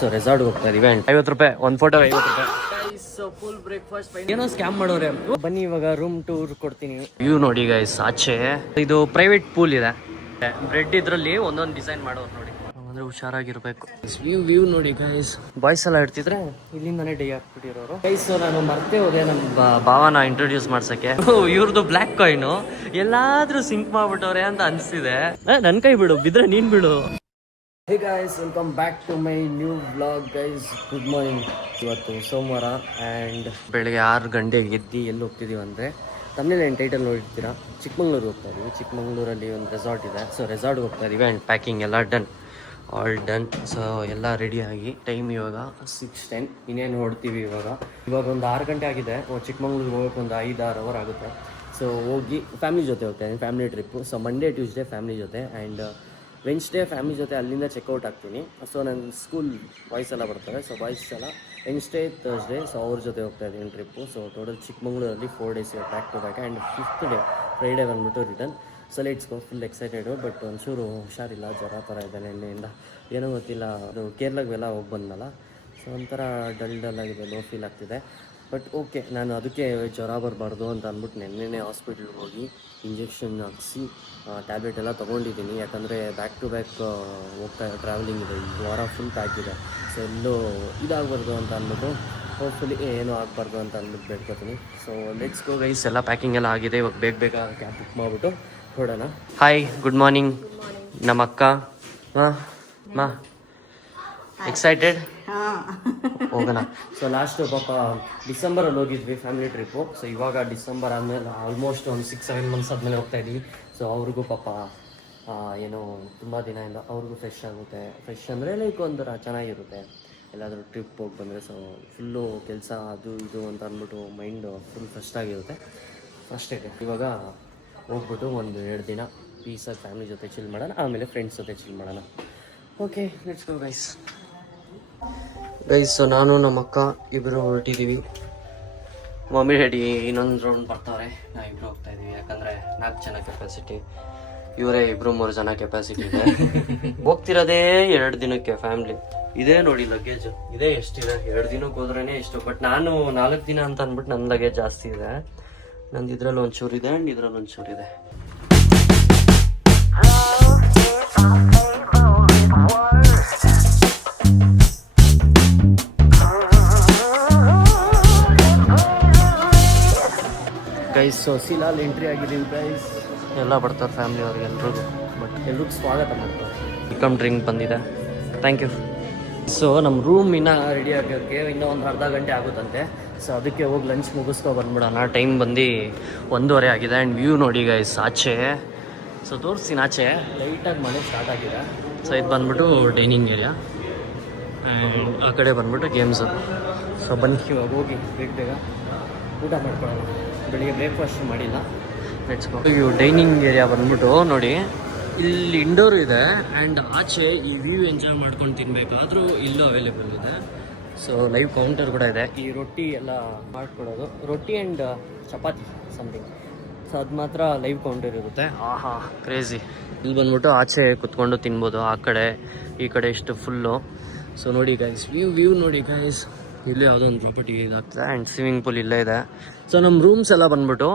So resort ಹೋಗ್ತಾ ಇದೀವಿ. 50 ರೂಪಾಯಿ ಒಂದು ಫೋಟೋ, 50 ರೂಪಾಯಿ. ಫುಲ್ ಬ್ರೇಕ್ಫಾಸ್ಟ್ ಏನೋ ಸ್ಕ್ಯಾಮ್ ಮಾಡೋರೆ. ಬನ್ನಿ ಇವಾಗ ರೂಮ್ ಟೂರ್ ಕೊಡ್ತೀನಿ. ವ್ಯೂ ನೋಡಿ ಗೈಸ್, ಆಚೆ ಇದು ಪ್ರೈವೇಟ್ ಪೂಲ್ ಇದೆ. ಬ್ರೆಡ್ ಇದ್ರಲ್ಲಿ ಒಂದೊಂದು ಡಿಸೈನ್ ಮಾಡೋರು ನೋಡಿ, ಅಂದ್ರೆ ಹುಷಾರಾಗಿರ್ಬೇಕು. ವ್ಯೂ ನೋಡಿ ಗೈಸ್. ಬಾಯ್ಸ್ ಎಲ್ಲ ಇಡ್ತಿದ್ರೆ ಇಲ್ಲಿಂದಾನೇ ಡೇ ಹಾಕ್ಬಿಟ್ಟಿರೋರು ಗೈಸ್. ನಾನು ಮರ್ತೇ ಹೋದೆ ನಮ್ಮ ಭಾವನ ಇಂಟ್ರೊಡ್ಯೂಸ್ ಮಾಡ್ಸಕ್ಕೆ. ಇವ್ರದ್ದು ಬ್ಲ್ಯಾಕ್ ಕಾಯಿನು ಎಲ್ಲಾದ್ರೂ ಸಿಂಕ್ ಮಾಡ್ಬಿಟ್ಟವ್ರೆ ಅಂತ ಅನ್ಸಿದೆ. ನನ್ ಕೈ ಬಿಡು, ಬಿದ್ರೆ ನೀನ್ ಬಿಡು. Hey guys, welcome back to my new vlog guys. Good morning. ಇವತ್ತು ಸೋಮವಾರ ಆ್ಯಂಡ್ ಬೆಳಗ್ಗೆ 6 ಗಂಟೆಗೆ ಎದ್ದು ಎಲ್ಲಿ ಹೋಗ್ತಿದ್ದೀವಿ ಅಂದರೆ ತಮ್ಮನೇಲಿ ಏನು ಟೈಟಲ್ ನೋಡಿರ್ತೀರಾ, ಚಿಕ್ಕಮಂಗ್ಳೂರು ಹೋಗ್ತಾ ಇದೀವಿ. ಚಿಕ್ಕಮಂಗ್ಳೂರಲ್ಲಿ ಒಂದು ರೆಸಾರ್ಟ್ ಇದೆ. ಸೊ ರೆಸಾರ್ಟ್ಗೆ ಹೋಗ್ತಾ ಇದೀವಿ ಆ್ಯಂಡ್ ಪ್ಯಾಕಿಂಗ್ ಎಲ್ಲ ಡನ್, ಆಲ್ ಡನ್. ಸೊ ಎಲ್ಲ ರೆಡಿಯಾಗಿ ಟೈಮ್ ಇವಾಗ 6:10. ಇನ್ನೇನು ಹೊಡ್ತೀವಿ ಇವಾಗ ಒಂದು 6 ಗಂಟೆ ಆಗಿದೆ. ಚಿಕ್ಕಮಂಗ್ಳೂರಿಗೆ ಹೋಗೋಕೆ ಒಂದು 5-6 ಅವರ್ ಆಗುತ್ತೆ. ಸೊ ಹೋಗಿ ಫ್ಯಾಮಿಲಿ ಜೊತೆ ಹೋಗ್ತಾ ಇದ್ದೀನಿ, family trip. So Monday Tuesday family ಜೊತೆ ಆ್ಯಂಡ್ ವೆನ್ಸ್ಡೇ ಫ್ಯಾಮಿಲಿ ಜೊತೆ ಅಲ್ಲಿಂದ ಚೆಕ್ಔಟ್ ಆಗ್ತೀನಿ. ಸೊ ನನ್ನ ಸ್ಕೂಲ್ ಬಾಯ್ಸ್ ಎಲ್ಲ ಬರ್ತಾರೆ. ಸೊ ಬಾಯ್ಸ್ ಎಲ್ಲ ವೆನ್ಸ್ಡೇ ಥರ್ಸ್ಡೇ ಸೊ ಅವ್ರ ಜೊತೆ ಹೋಗ್ತಾ ಇದ್ದೀನಿ ಟ್ರಿಪ್ಪು. ಸೊ ಟೋಟಲ್ ಚಿಕ್ಕಮಂಗ್ಳೂರಲ್ಲಿ 4 days back to back and 5th day Friday ಬಂದುಬಿಟ್ಟು return. So let's go. Full excited, but ಒಂಚೂರು ಹುಷಾರಿಲ್ಲ, ಜ್ವರ ಥರ ಇದೆ ನಿನ್ನೆಯಿಂದ. ಏನೋ ಗೊತ್ತಿಲ್ಲ, ಅದು ಕೇರಳಗೆಲ್ಲ ಹೋಗಿ ಬಂದಲ್ಲ. ಸೊ ಒಂಥರ ಡಲ್ ಆಗಿದೆ, ಲೋ ಫೀಲ್ ಆಗ್ತಿದೆ. ಬಟ್ ಓಕೆ, ನಾನು ಅದಕ್ಕೆ ಜ್ವರ ಬರಬಾರ್ದು ಅಂತ ಅಂದ್ಬಿಟ್ಟು ನೆನ್ನೆ ಹಾಸ್ಪಿಟ್ಲಿಗೆ ಹೋಗಿ ಇಂಜೆಕ್ಷನ್ ಹಾಕಿಸಿ ಟ್ಯಾಬ್ಲೆಟ್ ಎಲ್ಲ ತೊಗೊಂಡಿದ್ದೀನಿ. ಯಾಕಂದರೆ ಬ್ಯಾಕ್ ಟು ಬ್ಯಾಕ್ ಹೋಗ್ತಾ ಟ್ರಾವೆಲಿಂಗ್ ಇದೆ, ಈ ವಾರ ಫುಲ್ ಪ್ಯಾಕ್ ಇದೆ. ಸೊ ಎಲ್ಲೂ ಇದಾಗಬಾರ್ದು ಅಂತ ಅಂದ್ಬಿಟ್ಟು, ಹೋಪ್ಫುಲಿ ಏನೂ ಆಗಬಾರ್ದು ಅಂತ ಅಂದ್ಬಿಟ್ಟು ಬೇಡ್ಕೊತೀನಿ. So let's go guys. ಎಲ್ಲ ಪ್ಯಾಕಿಂಗ್ ಎಲ್ಲ ಆಗಿದೆ. ಇವಾಗ ಬೇಗ ಕ್ಯಾಬ್ ಬುಕ್ ಮಾಡಿಬಿಟ್ಟು ಹೊರಡೋಣ. ಹಾಯ್, ಗುಡ್ ಮಾರ್ನಿಂಗ್ ನಮ್ಮ ಅಕ್ಕ. ಮಾ ಎಕ್ಸೈಟೆಡ್ ಹೋಗೋಣ. ಸೊ ಲಾಸ್ಟು ಪಾಪ ಡಿಸೆಂಬರಲ್ಲಿ ಹೋಗಿದ್ವಿ ಫ್ಯಾಮಿಲಿ ಟ್ರಿಪ್ಪು. ಸೊ ಇವಾಗ ಡಿಸೆಂಬರ್ ಆದಮೇಲೆ ಆಲ್ಮೋಸ್ಟ್ ಒಂದು 6-7 ಮಂತ್ಸ್ ಆದಮೇಲೆ ಹೋಗ್ತಾ ಇದ್ವಿ. ಸೊ ಅವ್ರಿಗೂ ಪಾಪ ಏನೋ ತುಂಬ ದಿನದಿಂದ ಅವ್ರಿಗೂ ಫ್ರೆಶ್ ಆಗುತ್ತೆ. ಫ್ರೆಶ್ ಅಂದರೆ ಲೈಕ್ ಒಂಥರ ಚೆನ್ನಾಗಿರುತ್ತೆ ಎಲ್ಲಾದರೂ ಟ್ರಿಪ್ ಹೋಗಿ ಬಂದರೆ. ಸೊ ಫುಲ್ಲು ಕೆಲಸ ಅದು ಇದು ಅಂತ ಅಂದ್ಬಿಟ್ಟು ಮೈಂಡು ಫುಲ್ ಫ್ರೆಶ್ ಆಗಿರುತ್ತೆ. ಅಷ್ಟೇ, ಇವಾಗ ಹೋಗ್ಬಿಟ್ಟು ಒಂದು 2 ದಿನ ಪೀಸಾಗಿ ಫ್ಯಾಮಿಲಿ ಜೊತೆ ಚಿಲ್ ಮಾಡೋಣ, ಆಮೇಲೆ ಫ್ರೆಂಡ್ಸ್ ಜೊತೆ ಚಿಲ್ ಮಾಡೋಣ. Okay, let's go guys. Guys, ನಾನು ನಮ್ಮ ಅಕ್ಕ ಇಬ್ಬರು ಹೊರಟಿದ್ದೀವಿ. ಮಮ್ಮಿ ಡ್ಯಾಡಿ ಇನ್ನೊಂದು ರೌಂಡ್ ಬರ್ತಾವ್ರೆ, ನಾವು ಇಬ್ಬರು ಹೋಗ್ತಾ ಇದ್ದೀವಿ. ಯಾಕಂದರೆ 4 ಜನ ಕೆಪಾಸಿಟಿ, ಇವರೇ 2-3 ಜನ ಕೆಪಾಸಿಟಿ ಇದೆ. ಹೋಗ್ತಿರೋದೇ 2 ದಿನಕ್ಕೆ ಫ್ಯಾಮ್ಲಿ. ಇದೇ ನೋಡಿ ಲಗೇಜ್, ಇದೇ ಎಷ್ಟಿದೆ, 2 ದಿನಕ್ಕೆ ಹೋದ್ರೇ ಎಷ್ಟು. ಬಟ್ ನಾನು 4 ದಿನ ಅಂತ ಅಂದ್ಬಿಟ್ಟು ನನ್ನ ಲಗೇಜ್ ಜಾಸ್ತಿ ಇದೆ. ನಂದು ಇದರಲ್ಲಿ ಒಂಚೂರಿದೆ ಆ್ಯಂಡ್ ಇದರಲ್ಲಿ ಒಂಚೂರಿದೆ. ಗೈಸ್, ಸೊ ಸಿಲಾಲ್ ಎಂಟ್ರಿ ಆಗಿದ್ದೀವಿ ಗೈಸ್. ಎಲ್ಲ ಬರ್ತಾರೆ ಫ್ಯಾಮಿಲಿ ಅವ್ರಿಗೆ ಎಲ್ರಿಗೂ, ಬಟ್ ಎಲ್ರಿಗೂ ಸ್ವಾಗತ ಮಾಡ್ತಾರೆ. ವೆಲ್ಕಮ್ ಡ್ರಿಂಕ್ ಬಂದಿದೆ, ಥ್ಯಾಂಕ್ ಯು. ಸೊ ನಮ್ಮ ರೂಮ್ ಇನ್ನೂ ರೆಡಿ ಆಗೋಕ್ಕೆ ಇನ್ನೂ ಒಂದು ಅರ್ಧ ಗಂಟೆ ಆಗುತ್ತಂತೆ. ಸೊ ಅದಕ್ಕೆ ಹೋಗಿ ಲಂಚ್ ಮುಗಿಸ್ಕೊ ಬಂದ್ಬಿಡೋಣ. ಟೈಮ್ ಬಂದು 1:30 ಆಗಿದೆ. ಆ್ಯಂಡ್ ವ್ಯೂ ನೋಡಿ ಗೈಸ್ ಆಚೆ. ಸೊ ತೋರಿಸ್ತೀನಿ, ಆಚೆ ಲೈಟಾಗಿ ಮಳೆ ಸ್ಟಾರ್ಟ್ ಆಗಿದೆ. ಸೊ ಇದು ಬಂದ್ಬಿಟ್ಟು ಡೈನಿಂಗ್ ಏರಿಯಾ ಆ್ಯಂಡ್ ಆ ಕಡೆ ಬಂದ್ಬಿಟ್ಟು ಗೇಮ್ಸು. ಸೊ ಬನ್ನಿ ಇವಾಗ ಹೋಗಿ ಬೇಗ ಊಟ ಮಾಡ್ಕೊಳ್ಳೋಣ. ಬೆಳಿಗ್ಗೆ ಬ್ರೇಕ್ಫಾಸ್ಟ್ ಮಾಡಿಲ್ಲ. Let's go. ಇವು ಡೈನಿಂಗ್ ಏರಿಯಾ ಬಂದ್ಬಿಟ್ಟು ನೋಡಿ, ಇಲ್ಲಿ ಇಂಡೋರ್ ಇದೆ ಆ್ಯಂಡ್ ಆಚೆ ಈ ವ್ಯೂ ಎಂಜಾಯ್ ಮಾಡ್ಕೊಂಡು ತಿನ್ನಬೇಕಾದ್ರೂ ಇಲ್ಲೂ ಅವೈಲೇಬಲ್ ಇದೆ. ಸೊ ಲೈವ್ ಕೌಂಟರ್ ಕೂಡ ಇದೆ. ಈ ರೊಟ್ಟಿ ಎಲ್ಲ ಮಾಡ್ಕೊಡೋದು, ರೊಟ್ಟಿ ಆ್ಯಂಡ್ ಚಪಾತಿ ಸಮಥಿಂಗ್. ಸೊ ಅದು ಮಾತ್ರ ಲೈವ್ ಕೌಂಟರ್ ಇರುತ್ತೆ. ಆಹಾ, ಕ್ರೇಜಿ. ಇಲ್ಲಿ ಬಂದ್ಬಿಟ್ಟು ಆಚೆ ಕುತ್ಕೊಂಡು ತಿನ್ಬೋದು, ಆ ಕಡೆ ಈ ಕಡೆ ಇಷ್ಟು ಫುಲ್ಲು. ಸೊ ನೋಡಿ ಗೈಸ್, ವ್ಯೂ ನೋಡಿ ಗೈಸ್. ಇಲ್ಲಿ ಯಾವುದೋ ಒಂದು ಪ್ರಾಪರ್ಟಿ ಇದಾಗ್ತದೆ ಆ್ಯಂಡ್ ಸ್ವಿಮ್ಮಿಂಗ್ ಪೂಲ್ ಇಲ್ಲೇ ಇದೆ. ಸೊ ನಮ್ಮ ರೂಮ್ಸ್ ಎಲ್ಲ ಬಂದ್ಬಿಟ್ಟು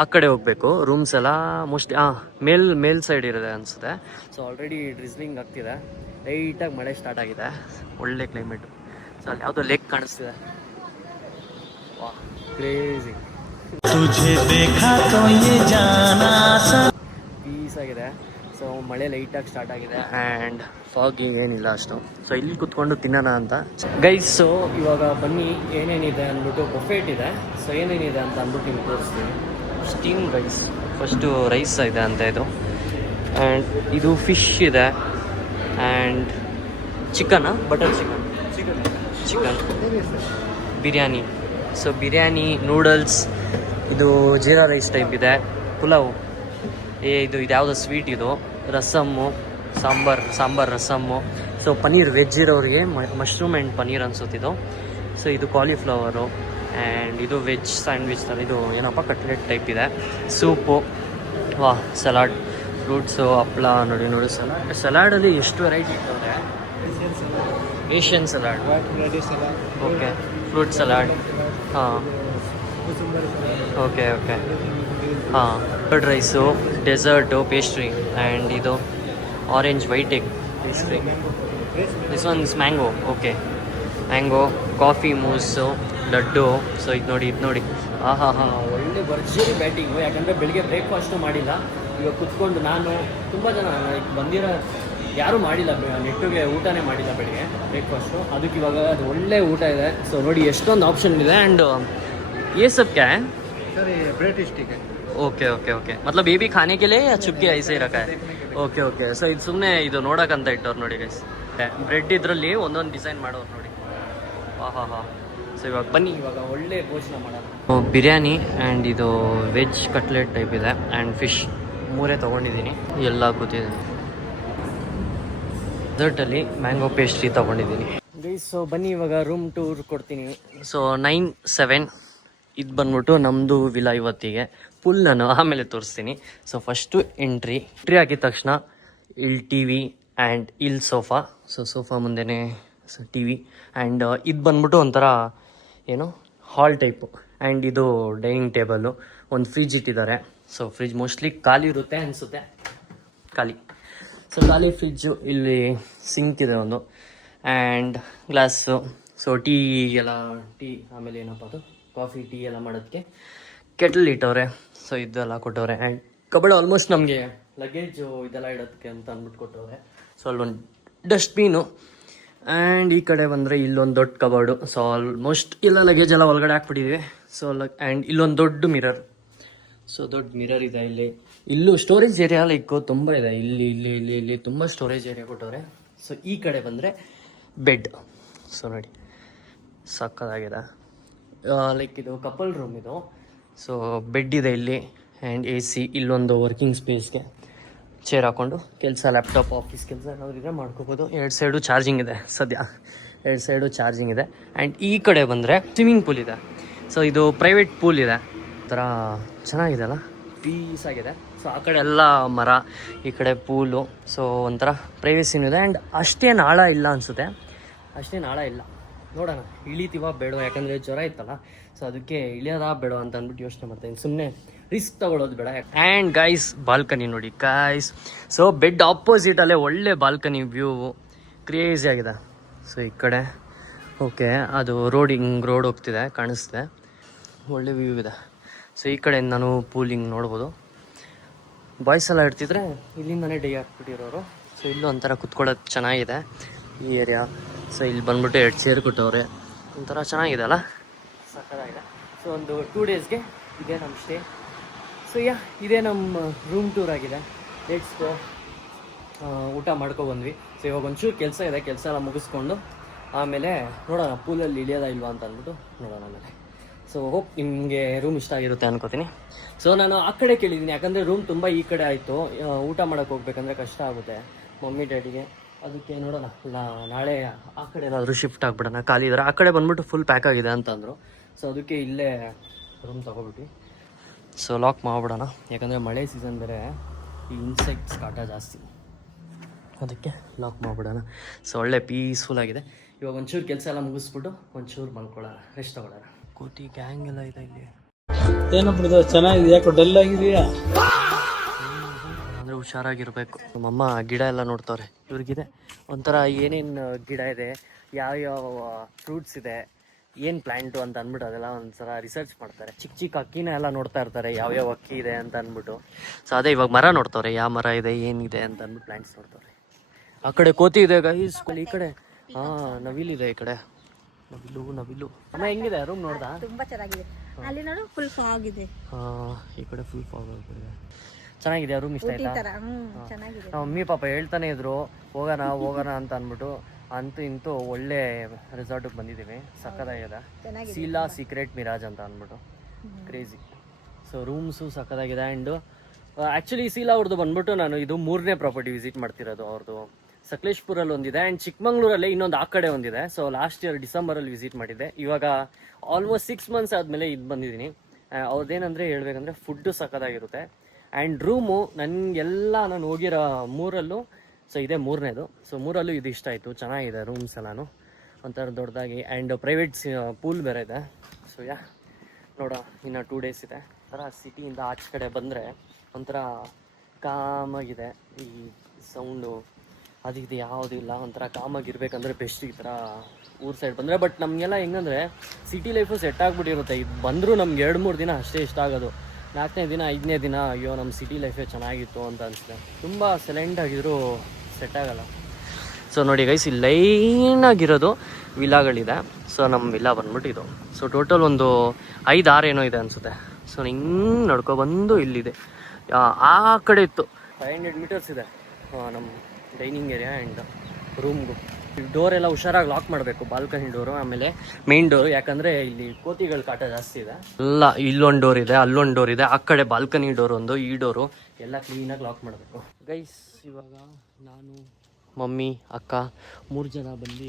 ಆ ಕಡೆ ಹೋಗಬೇಕು. ರೂಮ್ಸ್ ಎಲ್ಲ ಮೋಸ್ಟ್ಲಿ ಮೇಲ್ ಸೈಡ್ ಇರೋದೆ ಅನಿಸುತ್ತೆ. ಸೊ ಆಲ್ರೆಡಿ ಡ್ರಿಸ್ಲಿಂಗ್ ಆಗ್ತಿದೆ, ಲೈಟಾಗಿ ಮಳೆ ಸ್ಟಾರ್ಟ್ ಆಗಿದೆ, ಒಳ್ಳೆ ಕ್ಲೈಮೇಟು. ಸೊ ಅಲ್ಲಿ ಯಾವುದೋ ಲೇಕ್ ಕಾಣಿಸ್ತಿದೆ, ವಾ ಕ್ರೇಜಿ, ಪೀಸ್ ಆಗಿದೆ. ಸೊ ಮಳೆ ಲೈಟಾಗಿ ಸ್ಟಾರ್ಟ್ ಆಗಿದೆ ಆ್ಯಂಡ್ ಫಾಗಿ ಏನಿಲ್ಲ ಅಷ್ಟು. ಸೊ ಇಲ್ಲಿ ಕುತ್ಕೊಂಡು ತಿನ್ನೋಣ ಅಂತ ಗೈಸ್. ಸೊ ಇವಾಗ ಬನ್ನಿ ಏನೇನಿದೆ ಅಂದ್ಬಿಟ್ಟು ಬಫೆಟ್ ಇದೆ. ಸೊ ಏನೇನಿದೆ ಅಂತ ಅಂದ್ಬಿಟ್ಟು ನಿಮ್ಗೆ ತೋರಿಸ್ತೀನಿ. ಸ್ಟೀಮ್ ರೈಸ್, ಫಸ್ಟು ರೈಸ್ ಇದೆ ಅಂತ ಇದು, ಆ್ಯಂಡ್ ಇದು ಫಿಶ್ ಇದೆ and chicken, butter chicken biryani. So biryani, noodles, ಇದು ಜೀರಾ ರೈಸ್ ಟೈಪ್ ಇದೆ, ಪುಲಾವ್, ಇದು ಯಾವುದೋ ಸ್ವೀಟ್, ಇದು ರಸಮ್ಮು, ಸಾಂಬಾರ್ ರಸಮ್ಮು. ಸೊ ಪನ್ನೀರ್ ವೆಜ್ ಇರೋರಿಗೆ ಮಶ್ರೂಮ್ ಆ್ಯಂಡ್ ಪನ್ನೀರ್ ಅನ್ಸುತ್ತಿದ್ದು. ಸೊ ಇದು ಕಾಲಿಫ್ಲವರು ಆ್ಯಂಡ್ ಇದು ವೆಜ್ ಸ್ಯಾಂಡ್ವಿಚ್ ಥರ, ಇದು ಏನಪ್ಪ ಕಟ್ಲೆಟ್ ಟೈಪ್ ಇದೆ. ಸೂಪು, ಸಲಾಡ್, ಫ್ರೂಟ್ಸು, ಹಪ್ಪಳ ನೋಡಿ ಸಲಾಡಲ್ಲಿ ಎಷ್ಟು ವೆರೈಟಿ ಇರ್ತವೆ. Asian salad, white radish salad, okay, fruit salad, ಹಾಂ, cucumber salad, okay okay, green ಹಾಂ, curd rice, dessert, pastry, and ಇದು orange white egg pastry. This one is mango, okay, mango, coffee mousse, laddu. So ಇದು ನೋಡಿ ಆಹಾ ಹಾ, ಒಳ್ಳೆ ಭರ್ಜರಿ batting. ಯಾಕಂದರೆ ಬೆಳಿಗ್ಗೆ ಬ್ರೇಕ್ಫಾಸ್ಟು ಮಾಡಿಲ್ಲ. ಇವಾಗ ಕುತ್ಕೊಂಡು ನಾನು ತುಂಬ ಜನ ಬಂದಿರೋ ಯಾರೂ ಮಾಡಿಲ್ಲ, ನೆಟ್ಟಿಗೆ ಊಟನೇ ಮಾಡಿಲ್ಲ ಬೆಳಿಗ್ಗೆ ಬ್ರೇಕ್ಫಾಸ್ಟು. ಅದಕ್ಕೆ ಇವಾಗ ಅದು ಒಳ್ಳೆ ಊಟ ಇದೆ. ಸೊ ನೋಡಿ ಎಷ್ಟೊಂದು ಆಪ್ಷನ್ ಇದೆ. ಆ್ಯಂಡ್ ये सब क्या है? सर ये ब्रेड स्टिक है. ಓಕೆ ಓಕೆ ಓಕೆ, मतलब ये भी खाने के लिए या ಚುಪ್ಕೆ ಐಸೆ ರಖಾ है? Okay okay. ಸೊ ಇದು ಸುಮ್ಮನೆ ಇದು ನೋಡೋಕ್ಕಂತ ಇಟ್ಟವ್ರು ನೋಡಿ ಗೈಸ್. ಬ್ರೆಡ್ ಇದರಲ್ಲಿ ಒಂದೊಂದು ಡಿಸೈನ್ ಮಾಡೋರು ನೋಡಿ. ಹಾ. ಸೊ ಇವಾಗ ಬನ್ನಿ, ಇವಾಗ ಒಳ್ಳೆ ಭೋಜನ ಮಾಡೋಣ. ಬಿರಿಯಾನಿ ಆ್ಯಂಡ್ ಇದು ವೆಜ್ ಕಟ್ಲೆಟ್ ಟೈಪ್ ಇದೆ, ಆ್ಯಂಡ್ ಫಿಶ್ ಮೂರೇ ತೊಗೊಂಡಿದ್ದೀನಿ. ಎಲ್ಲ ಕೂತಿದ್ದೀನಿ. ಡೆಸರ್ಟಲ್ಲಿ ಮ್ಯಾಂಗೋ ಪೇಸ್ಟ್ರಿ ತೊಗೊಂಡಿದ್ದೀನಿ ಗೈಸ್. ಸೊ ಬನ್ನಿ ಇವಾಗ ರೂಮ್ ಟೂರ್ ಕೊಡ್ತೀನಿ. ಸೊ 9-7 ಇದು ಬಂದ್ಬಿಟ್ಟು ನಮ್ಮದು ವಿಲಾ ಇವತ್ತಿಗೆ. ಫುಲ್ ನಾನು ಆಮೇಲೆ ತೋರಿಸ್ತೀನಿ. ಸೊ ಫಸ್ಟು ಎಂಟ್ರಿ ಆಗಿದ ತಕ್ಷಣ ಇಲ್ಲಿ ಟಿ ವಿ ಆ್ಯಂಡ್ ಇಲ್ಲಿ ಸೋಫಾ. ಸೊ ಸೋಫಾ ಮುಂದೆನೇ ಟಿ ವಿ, ಆ್ಯಂಡ್ ಇದು ಬಂದ್ಬಿಟ್ಟು ಒಂಥರ ಏನು ಹಾಲ್ ಟೈಪು. ಆ್ಯಂಡ್ ಇದು ಡೈನಿಂಗ್ ಟೇಬಲ್ಲು, ಒಂದು ಫ್ರಿಜ್ ಇಟ್ಟಿದ್ದಾರೆ. ಸೊ ಫ್ರಿಜ್ ಮೋಸ್ಟ್ಲಿ ಖಾಲಿ ಇರುತ್ತೆ ಅನಿಸುತ್ತೆ, ಖಾಲಿ. ಸೊ ಖಾಲಿ ಫ್ರಿಜ್ಜು, ಇಲ್ಲಿ ಸಿಂಕ್ ಇದೆ ಒಂದು, ಆ್ಯಂಡ್ ಗ್ಲಾಸು. ಸೊ ಟೀ ಆಮೇಲೆ ಏನಪ್ಪ ಅದು ಕಾಫಿ ಟೀ ಎಲ್ಲ ಮಾಡೋದಕ್ಕೆ ಕೆಟಲ್ ಇಟ್ಟವ್ರೆ. ಸೊ ಇದೆಲ್ಲ ಕೊಟ್ಟವ್ರೆ. ಆ್ಯಂಡ್ ಕಬಡ್ ಆಲ್ಮೋಸ್ಟ್ ನಮಗೆ ಲಗೇಜು ಇದೆಲ್ಲ ಇಡೋದಕ್ಕೆ ಅಂತ ಅಂದ್ಬಿಟ್ಟು ಕೊಟ್ಟವ್ರೆ. ಸೊ ಅಲ್ಲೊಂದು ಡಸ್ಟ್ಬಿನು, ಆ್ಯಂಡ್ ಈ ಕಡೆ ಬಂದರೆ ಇಲ್ಲೊಂದು ದೊಡ್ಡ ಕಬರ್ಡು. ಸೊ ಆಲ್ಮೋಸ್ಟ್ ಎಲ್ಲ ಲಗೇಜ್ ಎಲ್ಲ ಒಳಗಡೆ ಹಾಕ್ಬಿಟ್ಟಿದ್ವಿ. ಸೊ ಆ್ಯಂಡ್ ಇಲ್ಲೊಂದು ದೊಡ್ಡ ಮಿರರ್. ಸೊ ದೊಡ್ಡ ಮಿರರ್ ಇದೆ ಇಲ್ಲಿ. ಇಲ್ಲೂ ಸ್ಟೋರೇಜ್ ಏರಿಯಾ ಲೈಕ್ ತುಂಬ ಇದೆ. ಇಲ್ಲಿ ತುಂಬ ಸ್ಟೋರೇಜ್ ಏರಿಯಾ ಕೊಟ್ಟವ್ರೆ. ಸೊ ಈ ಕಡೆ ಬಂದರೆ ಬೆಡ್. ಸೊ ನೋಡಿ ಸಕ್ಕದಾಗಿದೆ. ಲೈಕ್ ಇದು ಕಪಲ್ ರೂಮ್ ಇದು. ಸೊ ಬೆಡ್ ಇದೆ ಇಲ್ಲಿ, ಆ್ಯಂಡ್ ಎ ಸಿ. ಇಲ್ಲೊಂದು ವರ್ಕಿಂಗ್ ಸ್ಪೇಸ್ಗೆ ಚೇರ್ ಹಾಕ್ಕೊಂಡು ಕೆಲಸ, ಲ್ಯಾಪ್ಟಾಪ್, ಆಫೀಸ್ ಕೆಲಸ ಏನಾದ್ರು ಇದ್ರೆ ಮಾಡ್ಕೋಬೋದು. 2 ಸೈಡು ಚಾರ್ಜಿಂಗ್ ಇದೆ ಸದ್ಯ, 2 ಸೈಡು ಚಾರ್ಜಿಂಗ್ ಇದೆ. ಆ್ಯಂಡ್ ಈ ಕಡೆ ಬಂದರೆ ಸ್ವಿಮ್ಮಿಂಗ್ ಪೂಲ್ ಇದೆ. ಸೊ ಇದು ಪ್ರೈವೇಟ್ ಪೂಲ್ ಇದೆ. ಒಂಥರ ಚೆನ್ನಾಗಿದೆ ಅಲ್ಲ, ಪೀಸ್ ಆಗಿದೆ. ಸೊ ಆ ಕಡೆ ಎಲ್ಲ ಮರ, ಈ ಕಡೆ ಪೂಲು. ಸೊ ಒಂಥರ ಪ್ರೈವೇಸಿನೂ ಇದೆ. ಆ್ಯಂಡ್ ಅಷ್ಟೇನು ಆಳ ಇಲ್ಲ ಅನಿಸುತ್ತೆ, ಅಷ್ಟೇನು ಆಳ ಇಲ್ಲ. ನೋಡೋಣ ಇಳಿತೀವ ಬೇಡ, ಯಾಕಂದರೆ ಜ್ವರ ಇತ್ತಲ್ಲ. ಸೊ ಅದಕ್ಕೆ ಇಳಿಯೋದಾ ಬೇಡ ಅಂತ ಅಂದ್ಬಿಟ್ಟು ಯೋಚನೆ ಮಾಡ್ತಾಯಿದ್ದೀನಿ. ಸುಮ್ಮನೆ ರಿಸ್ಕ್ ತಗೊಳ್ಳೋದು ಬೇಡ. ಆ್ಯಂಡ್ ಗೈಸ್ ಬಾಲ್ಕನಿ ನೋಡಿ ಗೈಸ್. ಸೊ ಬೆಡ್ ಆಪೋಸಿಟಲ್ಲೇ ಒಳ್ಳೆ ಬಾಲ್ಕನಿ ವ್ಯೂ, ಕ್ರೇಜಿ ಆಗಿದೆ. ಸೊ ಈ ಕಡೆ ಓಕೆ, ಅದು ರೋಡ್ ಹೋಗ್ತಿದೆ, ಕಾಣಿಸ್ತಿದೆ, ಒಳ್ಳೆ ವ್ಯೂ ಇದೆ. ಸೊ ಈ ಕಡೆ ನಾನು ಪೂಲಿಂಗ್ ನೋಡ್ಬೋದು. ಬಾಯ್ಸ್ ಎಲ್ಲ ಇಡ್ತಿದ್ರೆ ಇಲ್ಲಿಂದನೇ ಡೇ ಹಾಕ್ಬಿಟ್ಟಿರೋರು. ಸೊ ಇಲ್ಲೂ ಒಂಥರ ಕುತ್ಕೊಳ್ಳೋದು ಚೆನ್ನಾಗಿದೆ ಈ ಏರಿಯಾ. ಸೊ ಇಲ್ಲಿ ಬಂದ್ಬಿಟ್ಟು 2 ಚೇರ್ ಕೊಟ್ಟವ್ರೆ. ಒಂಥರ ಚೆನ್ನಾಗಿದೆ ಅಲ್ಲ, ಸಕ್ಕತ್ತಾಗಿದೆ. ಸೊ ಒಂದು 2 ಡೇಸ್ಗೆ ಇದೇ ನಮ್ಮ ಸ್ಟೇ. ಸೊ ಇದೇ ನಮ್ಮ ರೂಮ್ ಟೂರ್ ಆಗಿದೆ. Let's go. ಊಟ ಮಾಡ್ಕೊಬಂದ್ವಿ. ಸೊ ಇವಾಗ ಒಂಚೂರು ಕೆಲಸ ಇದೆ, ಕೆಲಸ ಎಲ್ಲ ಮುಗಿಸ್ಕೊಂಡು ಆಮೇಲೆ ನೋಡೋಣ ಪೂಲಲ್ಲಿ ಇಳಿಯೋದಾ ಇಲ್ವಾ ಅಂತ ಅಂದ್ಬಿಟ್ಟು ನೋಡೋಣ ಆಮೇಲೆ. ಸೊ ಹೋಪ್ ನಿಮಗೆ ರೂಮ್ ಇಷ್ಟ ಆಗಿರುತ್ತೆ ಅನ್ಕೋತೀನಿ. ಸೊ ನಾನು ಆ ಕಡೆ ಕೇಳಿದ್ದೀನಿ, ಯಾಕಂದರೆ ರೂಮ್ ತುಂಬ ಈ ಕಡೆ ಆಯಿತು. ಊಟ ಮಾಡೋಕ್ಕೆ ಹೋಗ್ಬೇಕಂದ್ರೆ ಕಷ್ಟ ಆಗುತ್ತೆ ಮಮ್ಮಿ ಡ್ಯಾಡಿಗೆ. ಅದಕ್ಕೆ ನೋಡೋಣ ನಾಳೆ ಆ ಕಡೆ ಏನಾದರೂ ಶಿಫ್ಟ್ ಆಗಿಬಿಡೋಣ. ಖಾಲಿ ಇದ್ದಾರೆ. ಆ ಕಡೆ ಬಂದ್ಬಿಟ್ಟು ಫುಲ್ ಪ್ಯಾಕ್ ಆಗಿದೆ ಅಂತಂದರು. ಸೊ ಅದಕ್ಕೆ ಇಲ್ಲೇ ರೂಮ್ ತೊಗೊಬಿಟ್ವಿ. ಸೊ ಲಾಕ್ ಮಾಡಿಬಿಡೋಣ, ಯಾಕಂದರೆ ಮಳೆ ಸೀಸನ್ ಬೇರೆ, ಈ ಇನ್ಸೆಕ್ಟ್ಸ್ ಕಾಟ ಜಾಸ್ತಿ, ಅದಕ್ಕೆ ಲಾಕ್ ಮಾಡಿಬಿಡೋಣ. ಸೊ ಒಳ್ಳೆ ಪೀಸ್ಫುಲ್ ಆಗಿದೆ. ಇವಾಗ ಒಂಚೂರು ಕೆಲಸ ಎಲ್ಲ ಮುಗಿಸ್ಬಿಟ್ಟು ಒಂಚೂರು ಮಲ್ಕೊಳ್ಳೋಣ, ರೆಸ್ಟ್ ತೊಗೊಳ್ಳೋಣ. ಕೂತಿ ಗ್ಯಾಂಗ್ ಎಲ್ಲ ಇದೆ ಇಲ್ಲಿ. ಏನಪ್ಪ ಚೆನ್ನಾಗಿದೆ, ಯಾಕೋ ಡಲ್ ಆಗಿದೆಯಾ? ಅಂದರೆ ಹುಷಾರಾಗಿರ್ಬೇಕು. ನಮ್ಮಮ್ಮ ಗಿಡ ಎಲ್ಲ ನೋಡ್ತವ್ರೆ. ಇವ್ರಿಗಿದೆ ಒಂಥರ ಏನೇನು ಗಿಡ ಇದೆ, ಯಾವ್ಯಾವ ಫ್ರೂಟ್ಸ್ ಇದೆ, ಏನು ಪ್ಲ್ಯಾಂಟು ಅಂತ ಅಂದ್ಬಿಟ್ಟು ಅದೆಲ್ಲ ಒಂಥರ ರಿಸರ್ಚ್ ಮಾಡ್ತಾರೆ. ಚಿಕ್ಕ ಅಕ್ಕಿನ ಎಲ್ಲ ನೋಡ್ತಾ ಇರ್ತಾರೆ, ಯಾವ್ಯಾವ ಅಕ್ಕಿ ಇದೆ ಅಂತ ಅಂದ್ಬಿಟ್ಟು. ಸೊ ಅದೇ ಇವಾಗ ಮರ ನೋಡ್ತವ್ರೆ, ಯಾವ ಮರ ಇದೆ ಏನಿದೆ ಅಂತ ಅಂದ್ಬಿಟ್ಟು ಪ್ಲ್ಯಾಂಟ್ಸ್ ನೋಡ್ತವ್ರೆ. ಆ ಕಡೆ ಕೋತಿ ಇದೆ ಗೈಸ್, ಈ ಕಡೆ ನವಿಲಿದೆ. ಈ ಕಡೆ ನವಿಲು. ಅಮ್ಮ ಹೆಂಗಿದೆ ರೂಮ್ ನೋಡ್ದಾ? ತುಂಬಾ ಚೆನ್ನಾಗಿದೆ. ಅಲ್ಲಿ ನೋಡು ಫುಲ್ ಫಾಗ್ ಇದೆ. ಈ ಕಡೆ ಫುಲ್ ಫಾಗ್ ಆಗಿದೆ. ಚೆನ್ನಾಗಿದೆ. ರೂಮ್ ಇಷ್ಟ ಆಯ್ತಾ? ಚೆನ್ನಾಗಿದೆ. ನಮ್ಮ ಮಮ್ಮಿ ಪಾಪ ಹೇಳ್ತಾನೆ ಇದ್ರು ಹೋಗೋಣ ಅಂತ ಅಂದ್ಬಿಟ್ಟು. ಅಂತೂ ಇಂತೂ ಒಳ್ಳೆ ರೆಸಾರ್ಟಿಗೆ ಬಂದಿದ್ದೀವಿ, ಸಕ್ಕತ್ತಾಗಿದೆ. ಸೀಲಾ ಸೀಕ್ರೆಟ್ ಮಿರಾಜ್ ಅಂತ ಅಂದ್ಬಿಟ್ಟು, ಕ್ರೇಜಿ. ಸೊ ರೂಮ್ಸು ಸಕ್ಕತ್ತಾಗಿದೆ. ಆ್ಯಂಡ್ ಆ್ಯಕ್ಚುಲಿ ಸೀಲಾ ಅವ್ರದ್ದು ಬಂದ್ಬಿಟ್ಟು ನಾನು ಇದು 3ನೇ ಪ್ರಾಪರ್ಟಿ ವಿಸಿಟ್ ಮಾಡ್ತಿರೋದು. ಅವ್ರದ್ದು ಸಕಲೇಶ್ಪುರಲ್ಲಿ ಒಂದಿದೆ, ಆ್ಯಂಡ್ ಚಿಕ್ಕಮಂಗ್ಳೂರಲ್ಲಿ ಇನ್ನೊಂದು ಆ ಕಡೆ ಒಂದಿದೆ. ಸೊ ಲಾಸ್ಟ್ ಇಯರ್ ಡಿಸೆಂಬರಲ್ಲಿ ವಿಸಿಟ್ ಮಾಡಿದ್ದೆ. ಇವಾಗ ಆಲ್ಮೋಸ್ಟ್ 6 ಮಂತ್ಸ್ ಆದಮೇಲೆ ಇದು ಬಂದಿದ್ದೀನಿ. ಅವ್ರದ್ದೇನಂದರೆ ಹೇಳ್ಬೇಕಂದ್ರೆ ಫುಡ್ಡು ಸಕ್ಕತ್ತಾಗಿರುತ್ತೆ. ಆ್ಯಂಡ್ ರೂಮು ನನಗೆಲ್ಲ ನಾನು ಹೋಗಿರೋ 3ರಲ್ಲೂ, ಸೊ ಇದೇ 3ನೇದು. ಸೊ 3ರಲ್ಲೂ ಇದು ಇಷ್ಟ ಆಯಿತು, ಚೆನ್ನಾಗಿದೆ ರೂಮ್ಸ್ ಎಲ್ಲನೂ. ಒಂಥರ ದೊಡ್ಡದಾಗಿ. ಆ್ಯಂಡ್ ಪ್ರೈವೇಟ್ ಪೂಲ್ ಬೇರೆ ಇದೆ. ಸೊ ನೋಡ ಇನ್ನು 2 ಡೇಸ್ ಇದೆ. ಒಂಥರ ಸಿಟಿಯಿಂದ ಆಚೆ ಕಡೆ ಬಂದರೆ ಒಂಥರ ಕಾಮಾಗಿದೆ. ಈ ಸೌಂಡು ಇದು ಯಾವುದೂ ಇಲ್ಲ. ಒಂಥರ ಕಾಮಾಗಿರ್ಬೇಕಂದ್ರೆ ಬೆಸ್ಟ್ ಈ ಥರ ಊರು ಸೈಡ್ ಬಂದರೆ. ಬಟ್ ನಮಗೆಲ್ಲ ಹೆಂಗಂದರೆ ಸಿಟಿ ಲೈಫು ಸೆಟ್ ಆಗಿಬಿಟ್ಟಿರುತ್ತೆ. ಇದು ಬಂದರೂ ನಮ್ಗೆ 2-3 ದಿನ ಅಷ್ಟೇ ಇಷ್ಟ ಆಗೋದು. 4ನೇ ದಿನ 5ನೇ ದಿನ ಅಯ್ಯೋ ನಮ್ಮ ಸಿಟಿ ಲೈಫೇ ಚೆನ್ನಾಗಿತ್ತು ಅಂತ ಅನಿಸುತ್ತೆ. ತುಂಬ ಸೈಲೆಂಟ್ ಆಗಿದ್ರು ಸೆಟ್ ಆಗಲ್ಲ. ಸೊ ನೋಡಿ ಗೈಸ್, ಇಲ್ಲಿ ಲೈನಾಗಿರೋದು ವಿಲಾಗಳಿದೆ. ಸೊ ನಮ್ಮ ವಿಲಾ ಬಂದ್ಬಿಟ್ಟು ಇದು. ಸೊ ಟೋಟಲ್ ಒಂದು 5-6 ಏನೋ ಇದೆ ಅನಿಸುತ್ತೆ. ಸೊ ಹಿಂಗೆ ನಡ್ಕೊಬಂದು ಇಲ್ಲಿದೆ. ಆ ಕಡೆ ಇತ್ತು 500 ಮೀಟರ್ಸ್ ಇದೆ ನಮ್ಮ ಡೈನಿಂಗ್ ಏರಿಯಾ ಆ್ಯಂಡ್ ರೂಮ್ಗೂ. ಡೋರ್ ಎಲ್ಲ ಹುಷಾರಾಗಿ ಲಾಕ್ ಮಾಡಬೇಕು, ಬಾಲ್ಕನಿ ಡೋರು, ಆಮೇಲೆ ಮೇನ್ ಡೋರು. ಯಾಕಂದರೆ ಇಲ್ಲಿ ಕೋತಿಗಳ ಕಾಟ ಜಾಸ್ತಿ ಇದೆ. ಎಲ್ಲ ಇಲ್ಲೊಂದು ಡೋರ್ ಇದೆ, ಅಲ್ಲೊಂದು ಡೋರ್ ಇದೆ, ಆ ಕಡೆ ಬಾಲ್ಕನಿ ಡೋರ್ ಒಂದು, ಈ ಡೋರು ಎಲ್ಲ ಕ್ಲೀನಾಗಿ ಲಾಕ್ ಮಾಡಬೇಕು. ಗೈಸ್ ಇವಾಗ ನಾನು, ಮಮ್ಮಿ, ಅಕ್ಕ 3 ಜನ ಬಂದು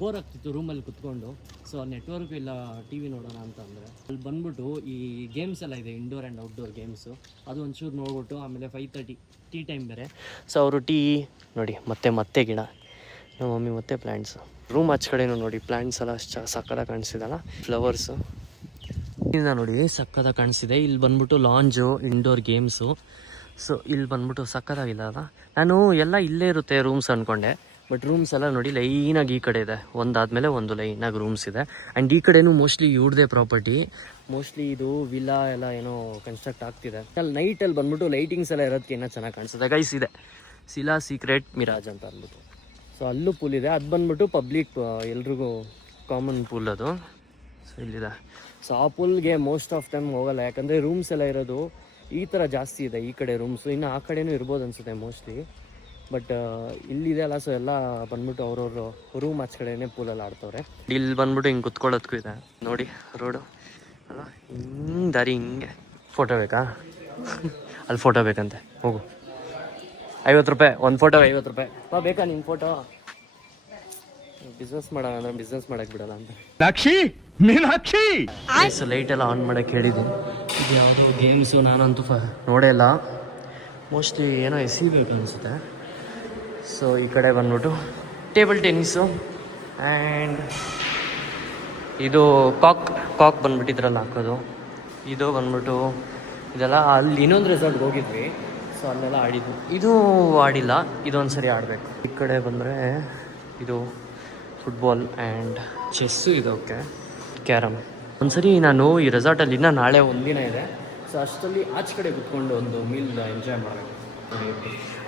ಬೋರ್ ಆಗ್ತಿತ್ತು ರೂಮಲ್ಲಿ ಕುತ್ಕೊಂಡು. ಸೊ ನೆಟ್ವರ್ಕ್ ಇಲ್ಲ, ಟಿ ವಿ ನೋಡೋಣ ಅಂತ ಅಂದರೆ ಅಲ್ಲಿ ಬಂದ್ಬಿಟ್ಟು ಈ ಗೇಮ್ಸ್ ಎಲ್ಲ ಇದೆ, ಇಂಡೋರ್ ಆ್ಯಂಡ್ ಔಟ್ಡೋರ್ ಗೇಮ್ಸು. ಅದು ಒಂಚೂರು ನೋಡ್ಬಿಟ್ಟು ಆಮೇಲೆ 5:30 ಟೀ ಟೈಮ್ ಬೇರೆ. ಸೊ ಅವರು ಟೀ ನೋಡಿ, ಮತ್ತೆ ಗಿಡ, ನಮ್ಮ ಮಮ್ಮಿ ಮತ್ತೆ ಪ್ಲ್ಯಾಂಟ್ಸು. ರೂಮ್ ಆಚೆ ಕಡೆನೂ ನೋಡಿ ಪ್ಲ್ಯಾಂಟ್ಸ್ ಎಲ್ಲ ಅಷ್ಟು ಸಕ್ಕತ್ತಾಗಿ ಕಾಣಿಸ್ತಿದಲ್ಲ, ಫ್ಲವರ್ಸು ಇಂದ ನೋಡಿ ಸಕ್ಕತ್ತಾಗಿ ಕಾಣಿಸ್ತಿದೆ. ಇಲ್ಲಿ ಬಂದ್ಬಿಟ್ಟು ಲಾಂಜು, ಇಂಡೋರ್ ಗೇಮ್ಸು. ಸೊ ಇಲ್ಲಿ ಬಂದ್ಬಿಟ್ಟು ಸಕ್ಕತ್ತಾಗಿಲ್ಲ ಅಲ್ಲ. ನಾನು ಎಲ್ಲ ಇಲ್ಲೇ ಇರುತ್ತೆ ರೂಮ್ಸ್ ಅಂದ್ಕೊಂಡೆ, ಬಟ್ ರೂಮ್ಸ್ ಎಲ್ಲ ನೋಡಿ ಲೈನಾಗಿ ಈ ಕಡೆ ಇದೆ, ಒಂದಾದಮೇಲೆ ಒಂದು ಲೈನಾಗಿ ರೂಮ್ಸ್ ಇದೆ. ಆ್ಯಂಡ್ ಈ ಕಡೆನೂ ಮೋಸ್ಟ್ಲಿ ಇವ್ರದೇ ಪ್ರಾಪರ್ಟಿ. ಮೋಸ್ಟ್ಲಿ ಇದು ವಿಲ್ಲಾ ಎಲ್ಲ ಏನೋ ಕನ್ಸ್ಟ್ರಕ್ಟ್ ಆಗ್ತಿದೆ. ಅಲ್ಲಿ ನೈಟಲ್ಲಿ ಬಂದ್ಬಿಟ್ಟು ಲೈಟಿಂಗ್ಸ್ ಎಲ್ಲ ಇರೋದಕ್ಕೆ ಏನೋ ಚೆನ್ನಾಗಿ ಕಾಣಿಸುತ್ತೆ. ಗೈಸ್ ಇದೆ ಸಿಲಾ ಸೀಕ್ರೆಟ್ ಮಿರಾಜ್ ಅಂತ ಅಂದ್ಬಿಟ್ಟು. ಸೊ ಅಲ್ಲೂ ಪೂಲ್ ಇದೆ. ಅದು ಬಂದ್ಬಿಟ್ಟು ಪಬ್ಲಿಕ್, ಎಲ್ರಿಗೂ ಕಾಮನ್ ಪೂಲ್ ಅದು. ಸೊ ಇಲ್ಲಿದೆ. ಸೊ ಆ ಪೂಲ್ಗೆ ಮೋಸ್ಟ್ ಆಫ್ ಟೈಮ್ ಹೋಗಲ್ಲ, ಯಾಕಂದರೆ ರೂಮ್ಸ್ ಎಲ್ಲ ಇರೋದು ಈ ಥರ ಜಾಸ್ತಿ ಇದೆ ಈ ಕಡೆ ರೂಮ್ಸು. ಇನ್ನು ಆ ಕಡೆನೂ ಇರ್ಬೋದು ಅನಿಸುತ್ತೆ ಮೋಸ್ಟ್ಲಿ, ಬಟ್ ಇಲ್ಲಿದೆ ಅಲ್ಲ. ಸೊ ಎಲ್ಲ ಬಂದ್ಬಿಟ್ಟು ಅವ್ರವ್ರು ರೂಮ್ ಆಚೆ ಕಡೆನೇ ಪೂಲಲ್ಲಿ ಆಡ್ತವ್ರೆ. ಇಲ್ಲಿ ಬಂದ್ಬಿಟ್ಟು ಹಿಂಗೆ ಕುತ್ಕೊಳ್ಳೋದಕ್ಕೂ ಇದೆ ನೋಡಿ, ರೋಡು ಅಲ್ಲ, ಹಿಂಗೆ ದಾರಿ ಹಿಂಗೆ. ಫೋಟೋ ಬೇಕಾ? ಅಲ್ಲಿ ಫೋಟೋ ಬೇಕಂತೆ, ಹೋಗು. 50 ರೂಪಾಯಿ ಒಂದು ಫೋಟೋ, 50 ರೂಪಾಯಿ. ಬೇಕಾ ನಿನ್ನ ಫೋಟೋ? ಬಿಸ್ನೆಸ್ ಮಾಡೋಣ ಅಂದ್ರೆ ಬಿಸ್ನೆಸ್ ಮಾಡಕ್ಕೆ ಬಿಡಲ್ಲ ಅಂತ. ಲೈಟ್ ಎಲ್ಲ ಆನ್ ಮಾಡಕ್ಕೆ ಹೇಳಿದ್ದೀನಿ. ಇದು ಯಾವುದೋ ಗೇಮ್ಸು, ನಾನಂತೂ ನೋಡೇ ಇಲ್ಲ. ಮೋಸ್ಟ್ಲಿ ಏನೋ ಎಸಿಬೇಕು ಅನಿಸುತ್ತೆ. ಸೊ ಈ ಕಡೆ ಬಂದ್ಬಿಟ್ಟು ಟೇಬಲ್ ಟೆನ್ನಿಸು ಆ್ಯಂಡ್ ಇದು ಕಾಕ್ ಬಂದ್ಬಿಟ್ಟು ಇದ್ರಲ್ಲಿ ಹಾಕೋದು. ಇದು ಬಂದ್ಬಿಟ್ಟು ಇದೆಲ್ಲ ಅಲ್ಲಿ ಇನ್ನೊಂದು ರೆಸಾರ್ಟ್ಗೆ ಹೋಗಿದ್ವಿ. ಸೊ ಅಲ್ಲೆಲ್ಲ ಆಡಿದ್ವಿ. ಇದು ಆಡಿಲ್ಲ, ಇದೊಂದು ಸರಿ ಆಡಬೇಕು. ಈ ಕಡೆ ಬಂದರೆ ಇದು ಫುಟ್ಬಾಲ್ ಆ್ಯಂಡ್ ಚೆಸ್ಸು ಇದೆ. Okay, carrom. ಒಂದ್ಸರಿ ನಾನು ಈ ರೆಸಾರ್ಟಲ್ಲಿ ಇನ್ನೂ ನಾಳೆ ಒಂದಿನ ಇದೆ. ಸೊ ಅಷ್ಟರಲ್ಲಿ ಆಚೆ ಕಡೆ ಕುತ್ಕೊಂಡು ಒಂದು ಮೀಲ್ ಎಂಜಾಯ್ ಮಾಡಬೇಕು.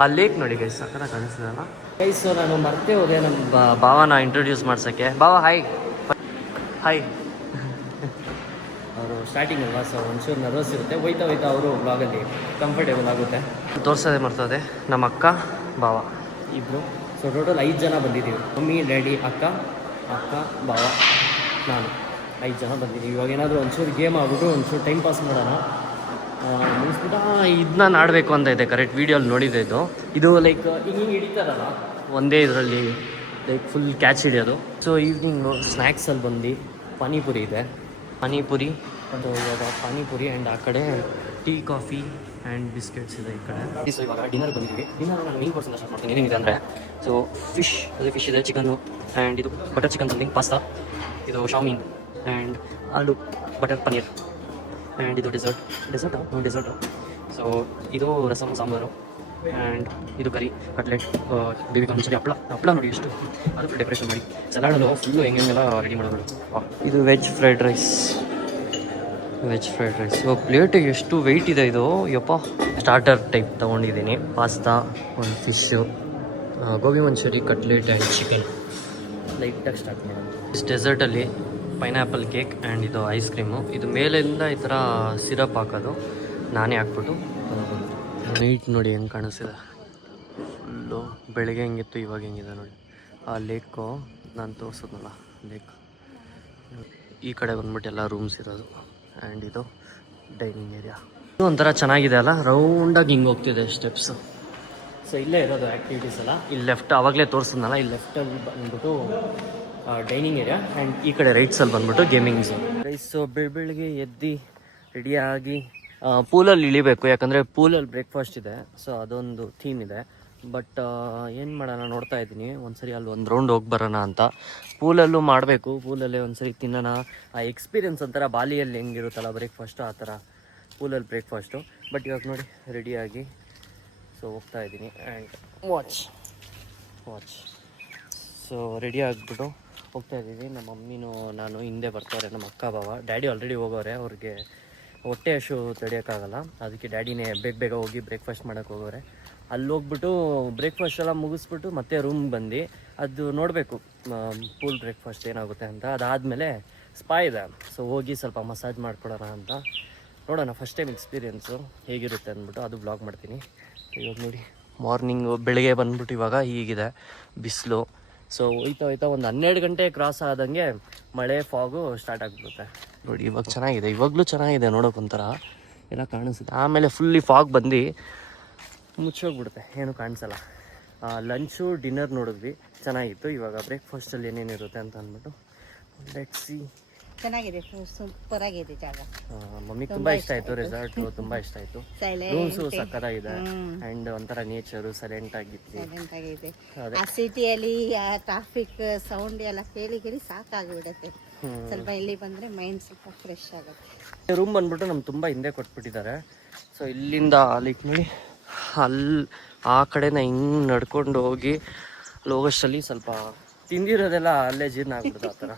ಆ ಲೇಕ್ ನೋಡಿ ಗೈಸ್, ಸಕ್ಕತ್ತ ಕಾಣಿಸ್ತದಲ್ಲ ಗೈಸ್. ಸೊ ನಾನು ಮರ್ತೇ ಹೋದೆ ನಮ್ಮ ಭಾವನ ಇಂಟ್ರೊಡ್ಯೂಸ್ ಮಾಡ್ಸೋಕ್ಕೆ. ಭಾವ ಹಾಯ್. ಅವರು ಸ್ಟಾರ್ಟಿಂಗ್ ಅಲ್ವಾ, ಸೊ ಒಂಚೂರು ನರ್ವಸ್ ಇರುತ್ತೆ. ಹೋಯ್ತಾ ಅವರು ಬ್ಲಾಗಲ್ಲಿ ಕಂಫರ್ಟೇಬಲ್ ಆಗುತ್ತೆ. ತೋರಿಸೋದೇ ಮರ್ತದೆ. ನಮ್ಮ ಅಕ್ಕ, ಭಾವ ಇಬ್ಬರು. ಸೊ ಟೋಟಲ್ 5 ಜನ ಬಂದಿದ್ದೀವಿ. ಮಮ್ಮಿ, ಡ್ಯಾಡಿ, ಅಕ್ಕ, ಭಾವ, ನಾನು 5 ಜನ ಬಂದಿದ್ದೀವಿ. ಇವಾಗ ಏನಾದರೂ ಒಂಚೂರು ಗೇಮ್ ಆಗ್ಬಿಟ್ಟು ಒಂಚೂರು ಟೈಮ್ ಪಾಸ್ ಮಾಡೋಣ ಮುಗಿಸ್ಬಿಟ್ಟು ಇದನ್ನ ಆಡಬೇಕು ಅಂತ ಇದೆ. ಕರೆಕ್ಟ್ ವೀಡಿಯೋಲ್ಲಿ ನೋಡಿದ್ದೆ ಇದು ಲೈಕ್ ಹಿಂಗೆ ಹಿಡಿತಾರಲ್ಲ ಒಂದೇ ಇದರಲ್ಲಿ, ಲೈಕ್ ಫುಲ್ ಕ್ಯಾಚ್ ಹಿಡಿಯೋದು. ಸೊ ಈವ್ನಿಂಗು ಸ್ನ್ಯಾಕ್ಸಲ್ಲಿ ಬಂದು ಪಾನಿಪುರಿ ಇದೆ. ಪಾನಿಪುರಿ ಆ್ಯಂಡ್ ಆ ಕಡೆ ಟೀ, ಕಾಫಿ ಆ್ಯಂಡ್ ಬಿಸ್ಕೆಟ್ಸ್ ಇದೆ ಈ ಕಡೆ. ಸೊ ಇವಾಗ ಡಿನ್ನರ್ ಬಂದಿದ್ದೀವಿ. ಡಿನ್ನರ್ ನಾನು ಮೀನ್ ಕೋರ್ಸಿಂದ ಸ್ಟಾರ್ಟ್ ಮಾಡ್ತೀನಿ. ಏನೇನಿದೆ ಅಂದರೆ, ಸೊ ಫಿಶ್ ಇದೆ, ಚಿಕನ್ನು ಆ್ಯಂಡ್ ಇದು ಬಟರ್ ಚಿಕನ್ ಸಮಥಿಂಗ್, ಪಾಸ್ತಾ, ಇದು ಶಾಮೀನ್ and aloo butter paneer and ಇದು ಡೆಸರ್ಟು. ಸೊ ಇದು ರಸಮ್, ಸಾಂಬಾರು ಆ್ಯಂಡ್ ಇದು ಕರಿ, ಕಟ್ಲೆಟ್, ಬೇಬಿ ಕಾರ್ನ್, ಸರಿ ಹಪ್ಪಳ ನೋಡಿ ಎಷ್ಟು ಅದು ಫುಲ್ ಡೆಕೋರೇಷನ್ ಮಾಡಿ. ಸಲಾಡಲ್ಲೂ ಫುಲ್ಲು ಹೆಂಗೆಲ್ಲ ರೆಡಿ ಮಾಡೋದು. ಇದು veg fried rice. So plate ಎಷ್ಟು ವೆಯ್ಟ್ ಇದೆ ಇದು, ಯಪ್ಪ. ಸ್ಟಾರ್ಟರ್ ಟೈಪ್ ತೊಗೊಂಡಿದ್ದೀನಿ. ಪಾಸ್ತಾ, ಒಂದು fish, gobi manchurian, cutlet and chicken. ಲೈಟಾಗಿ ಸ್ಟಾರ್ಟ್ ಮಾಡೋದು. ಇಷ್ಟು ಡೆಸರ್ಟಲ್ಲಿ ಪೈನಾಪಲ್ ಕೇಕ್ ಆ್ಯಂಡ್ ಇದು ಐಸ್ ಕ್ರೀಮು. ಇದು ಮೇಲಿಂದ ಈ ಥರ ಸಿರಪ್ ಹಾಕೋದು, ನಾನೇ ಹಾಕ್ಬಿಟ್ಟು ನೈಟ್ ನೋಡಿ ಹೆಂಗೆ ಕಾಣಿಸ್ತಿದೆ. ಫುಲ್ಲು ಬೆಳಗ್ಗೆ ಹೆಂಗಿತ್ತು, ಇವಾಗ ಹೆಂಗಿದೆ ನೋಡಿ. ಆ ಲೇಕು ನಾನು ತೋರಿಸೋದಲ್ಲ, ಲೇಕ್. ಈ ಕಡೆ ಬಂದ್ಬಿಟ್ಟು ಎಲ್ಲ ರೂಮ್ಸ್ ಇರೋದು ಆ್ಯಂಡ್ ಇದು ಡೈನಿಂಗ್ ಏರಿಯಾ. ಇದು ಒಂಥರ ಚೆನ್ನಾಗಿದೆ ಅಲ್ಲ, ರೌಂಡಾಗಿ ಹಿಂಗೆ ಹೋಗ್ತಿದೆ ಸ್ಟೆಪ್ಸು. ಸೊ ಇಲ್ಲೇ ಇರೋದು ಆ್ಯಕ್ಟಿವಿಟೀಸ್ ಎಲ್ಲ. ಇಲ್ಲಿ ಲೆಫ್ಟ್ ಆವಾಗಲೇ ತೋರಿಸಿದ್ನಲ್ಲ, ಇಲ್ಲಿ ಲೆಫ್ಟಲ್ಲಿ ಬಂದ್ಬಿಟ್ಟು ಡೈನಿಂಗ್ ಏರಿಯಾ ಆ್ಯಂಡ್ ಈ ಕಡೆ ರೈಟ್ಸಲ್ಲಿ ಬಂದ್ಬಿಟ್ಟು ಗೇಮಿಂಗ್ ಝೋನ್. ಸೊ ಬೆಳಗ್ಗೆ ಎದ್ದು ರೆಡಿಯಾಗಿ ಪೂಲಲ್ಲಿ ಇಳಿಬೇಕು, ಯಾಕಂದರೆ ಪೂಲಲ್ಲಿ ಬ್ರೇಕ್ಫಾಸ್ಟ್ ಇದೆ. ಸೊ ಅದೊಂದು ಥೀಮ್ ಇದೆ. ಬಟ್ ಏನು ಮಾಡೋಣ ನೋಡ್ತಾ ಇದ್ದೀನಿ. ಒಂದ್ಸರಿ ಅಲ್ಲಿ ಒಂದು ರೌಂಡ್ ಹೋಗಿ ಬರೋಣ ಅಂತ. ಪೂಲಲ್ಲೂ ಮಾಡಬೇಕು, ಪೂಲಲ್ಲೇ ಒಂದ್ಸರಿ ತಿನ್ನೋಣ. ಆ ಎಕ್ಸ್ಪೀರಿಯನ್ಸ್ ಒಂಥರ ಬಾಲಿಯಲ್ಲಿ ಹೆಂಗಿರುತ್ತಲ್ಲ ಬ್ರೇಕ್ಫಾಸ್ಟು ಆ ಥರ ಪೂಲಲ್ಲಿ ಬ್ರೇಕ್ಫಾಸ್ಟು. ಬಟ್ ಇವಾಗ ನೋಡಿ ರೆಡಿಯಾಗಿ ಸೊ ಹೋಗ್ತಾ ಇದ್ದೀನಿ. ಆ್ಯಂಡ್ ವಾಚ್ ಸೊ ರೆಡಿ ಆಗಿಬಿಟ್ಟು ಹೋಗ್ತಾ ಇದ್ದೀವಿ. ನಮ್ಮ ಮಮ್ಮಿನೂ ನಾನು ಹಿಂದೆ ಬರ್ತಾರೆ, ನಮ್ಮ ಅಕ್ಕ ಬಾವ. ಡ್ಯಾಡಿ ಆಲ್ರೆಡಿ ಹೋಗೋರೆ, ಅವ್ರಿಗೆ ಹೊಟ್ಟೆ ಹಶು ತಡೆಯೋಕ್ಕಾಗಲ್ಲ, ಅದಕ್ಕೆ ಡ್ಯಾಡಿನೇ ಬೇಗ ಹೋಗಿ ಬ್ರೇಕ್ಫಾಸ್ಟ್ ಮಾಡೋಕ್ಕೆ ಹೋಗೋರೆ. ಅಲ್ಲಿ ಹೋಗ್ಬಿಟ್ಟು ಬ್ರೇಕ್ಫಾಸ್ಟ್ ಎಲ್ಲ ಮುಗಿಸ್ಬಿಟ್ಟು ಮತ್ತೆ ರೂಮ್ಗೆ ಬಂದು ಅದು ನೋಡಬೇಕು ಪೂಲ್ ಬ್ರೇಕ್ಫಾಸ್ಟ್ ಏನಾಗುತ್ತೆ ಅಂತ. ಅದಾದಮೇಲೆ ಸ್ಪಾ ಇದೆ, ಸೊ ಹೋಗಿ ಸ್ವಲ್ಪ ಮಸಾಜ್ ಮಾಡ್ಕೊಡೋಣ ಅಂತ. ನೋಡೋಣ, ಫಸ್ಟ್ ಟೈಮ್ ಎಕ್ಸ್ಪೀರಿಯೆನ್ಸು ಹೇಗಿರುತ್ತೆ ಅಂದ್ಬಿಟ್ಟು ಅದು ಬ್ಲಾಗ್ ಮಾಡ್ತೀನಿ. ಇವಾಗ ನೋಡಿ ಮಾರ್ನಿಂಗು ಬೆಳಗ್ಗೆ ಬಂದ್ಬಿಟ್ಟು ಇವಾಗ ಹೀಗಿದೆ ಬಿಸಿಲು. ಸೊ ಹೋಯ್ತಾ ಒಂದು 12 ಗಂಟೆ ಕ್ರಾಸ್ ಆದಂಗೆ ಮಳೆ ಫಾಗು ಸ್ಟಾರ್ಟ್ ಆಗಿಬಿಡುತ್ತೆ. ನೋಡಿ ಇವಾಗ ಚೆನ್ನಾಗಿದೆ, ಇವಾಗಲೂ ಚೆನ್ನಾಗಿದೆ ನೋಡೋಕ್ಕೊಂಥರ ಎಲ್ಲ ಕಾಣಿಸುತ್ತೆ. ಆಮೇಲೆ ಫುಲ್ಲಿ ಫಾಗ್ ಬಂದು ಮುಚ್ಚೋಗ್ಬಿಡುತ್ತೆ, ಏನು ಕಾಣಿಸಲ್ಲ. ಲಂಚು ಡಿನ್ನರ್ ನೋಡಿದ್ವಿ, ಚೆನ್ನಾಗಿತ್ತು. ಇವಾಗ ಬ್ರೇಕ್ಫಾಸ್ಟಲ್ಲಿ ಏನೇನಿರುತ್ತೆ ಅಂತ ಅಂದ್ಬಿಟ್ಟು ಲೆಟ್ಸ್ ಸಿ. ಚೆನ್ನಾಗಿದೆ, ಸೂಪರ್ ಆಗಿದೆ ಜಾಗ. ಮಮ್ಮಿಗೆ ತುಂಬಾ ಇಷ್ಟ ಆಯ್ತು, ರೆಸಾರ್ಟ್ ತುಂಬಾ ಇಷ್ಟ ಆಯ್ತು. ರೂಮ್ಸು ಸಕ್ಕತ್ತಾಗಿದೆ ಅಂಡ್ ಒಂಥರ ನೇಚರು ಸೈಲೆಂಟ್ ಆಗಿದೆ. ಆ ಸಿಟಿಯಲ್ಲಿ ಆ ಟ್ರಾಫಿಕ್ ಸೌಂಡ್ ಎಲ್ಲ ಕೇಳಿ ಸಾಕಾಗ್ಬಿಡುತ್ತೆ. ಸ್ವಲ್ಪ ಇಲ್ಲಿ ಬಂದ್ರೆ ಮೈಂಡ್ ಸ್ವಲ್ಪ ಫ್ರೆಶ್ ಆಗುತ್ತೆ. ರೂಮ್ ಬಂದ್ಬಿಟ್ಟು ನಮ್ಗೆ ತುಂಬಾ ಹಿಂದೆ ಕೊಟ್ಬಿಟ್ಟಿದ್ದಾರೆ. ಸೊ ಇಲ್ಲಿಂದ ಲೈಕ್ ನೋಡಿ ಅಲ್ಲಿ ಆ ಕಡೆನ ಹಿಂಗೆ ನಡ್ಕೊಂಡು ಹೋಗಿ ಅಲ್ಲಿ ಹೋಗೋಷ್ಟರಲ್ಲಿ ಸ್ವಲ್ಪ ತಿಂದಿರೋದೆಲ್ಲ ಅಲ್ಲೇ ಜೀರ್ಣ ಆಗ್ಬಿಡುತ್ತೆ ಆ ಥರ.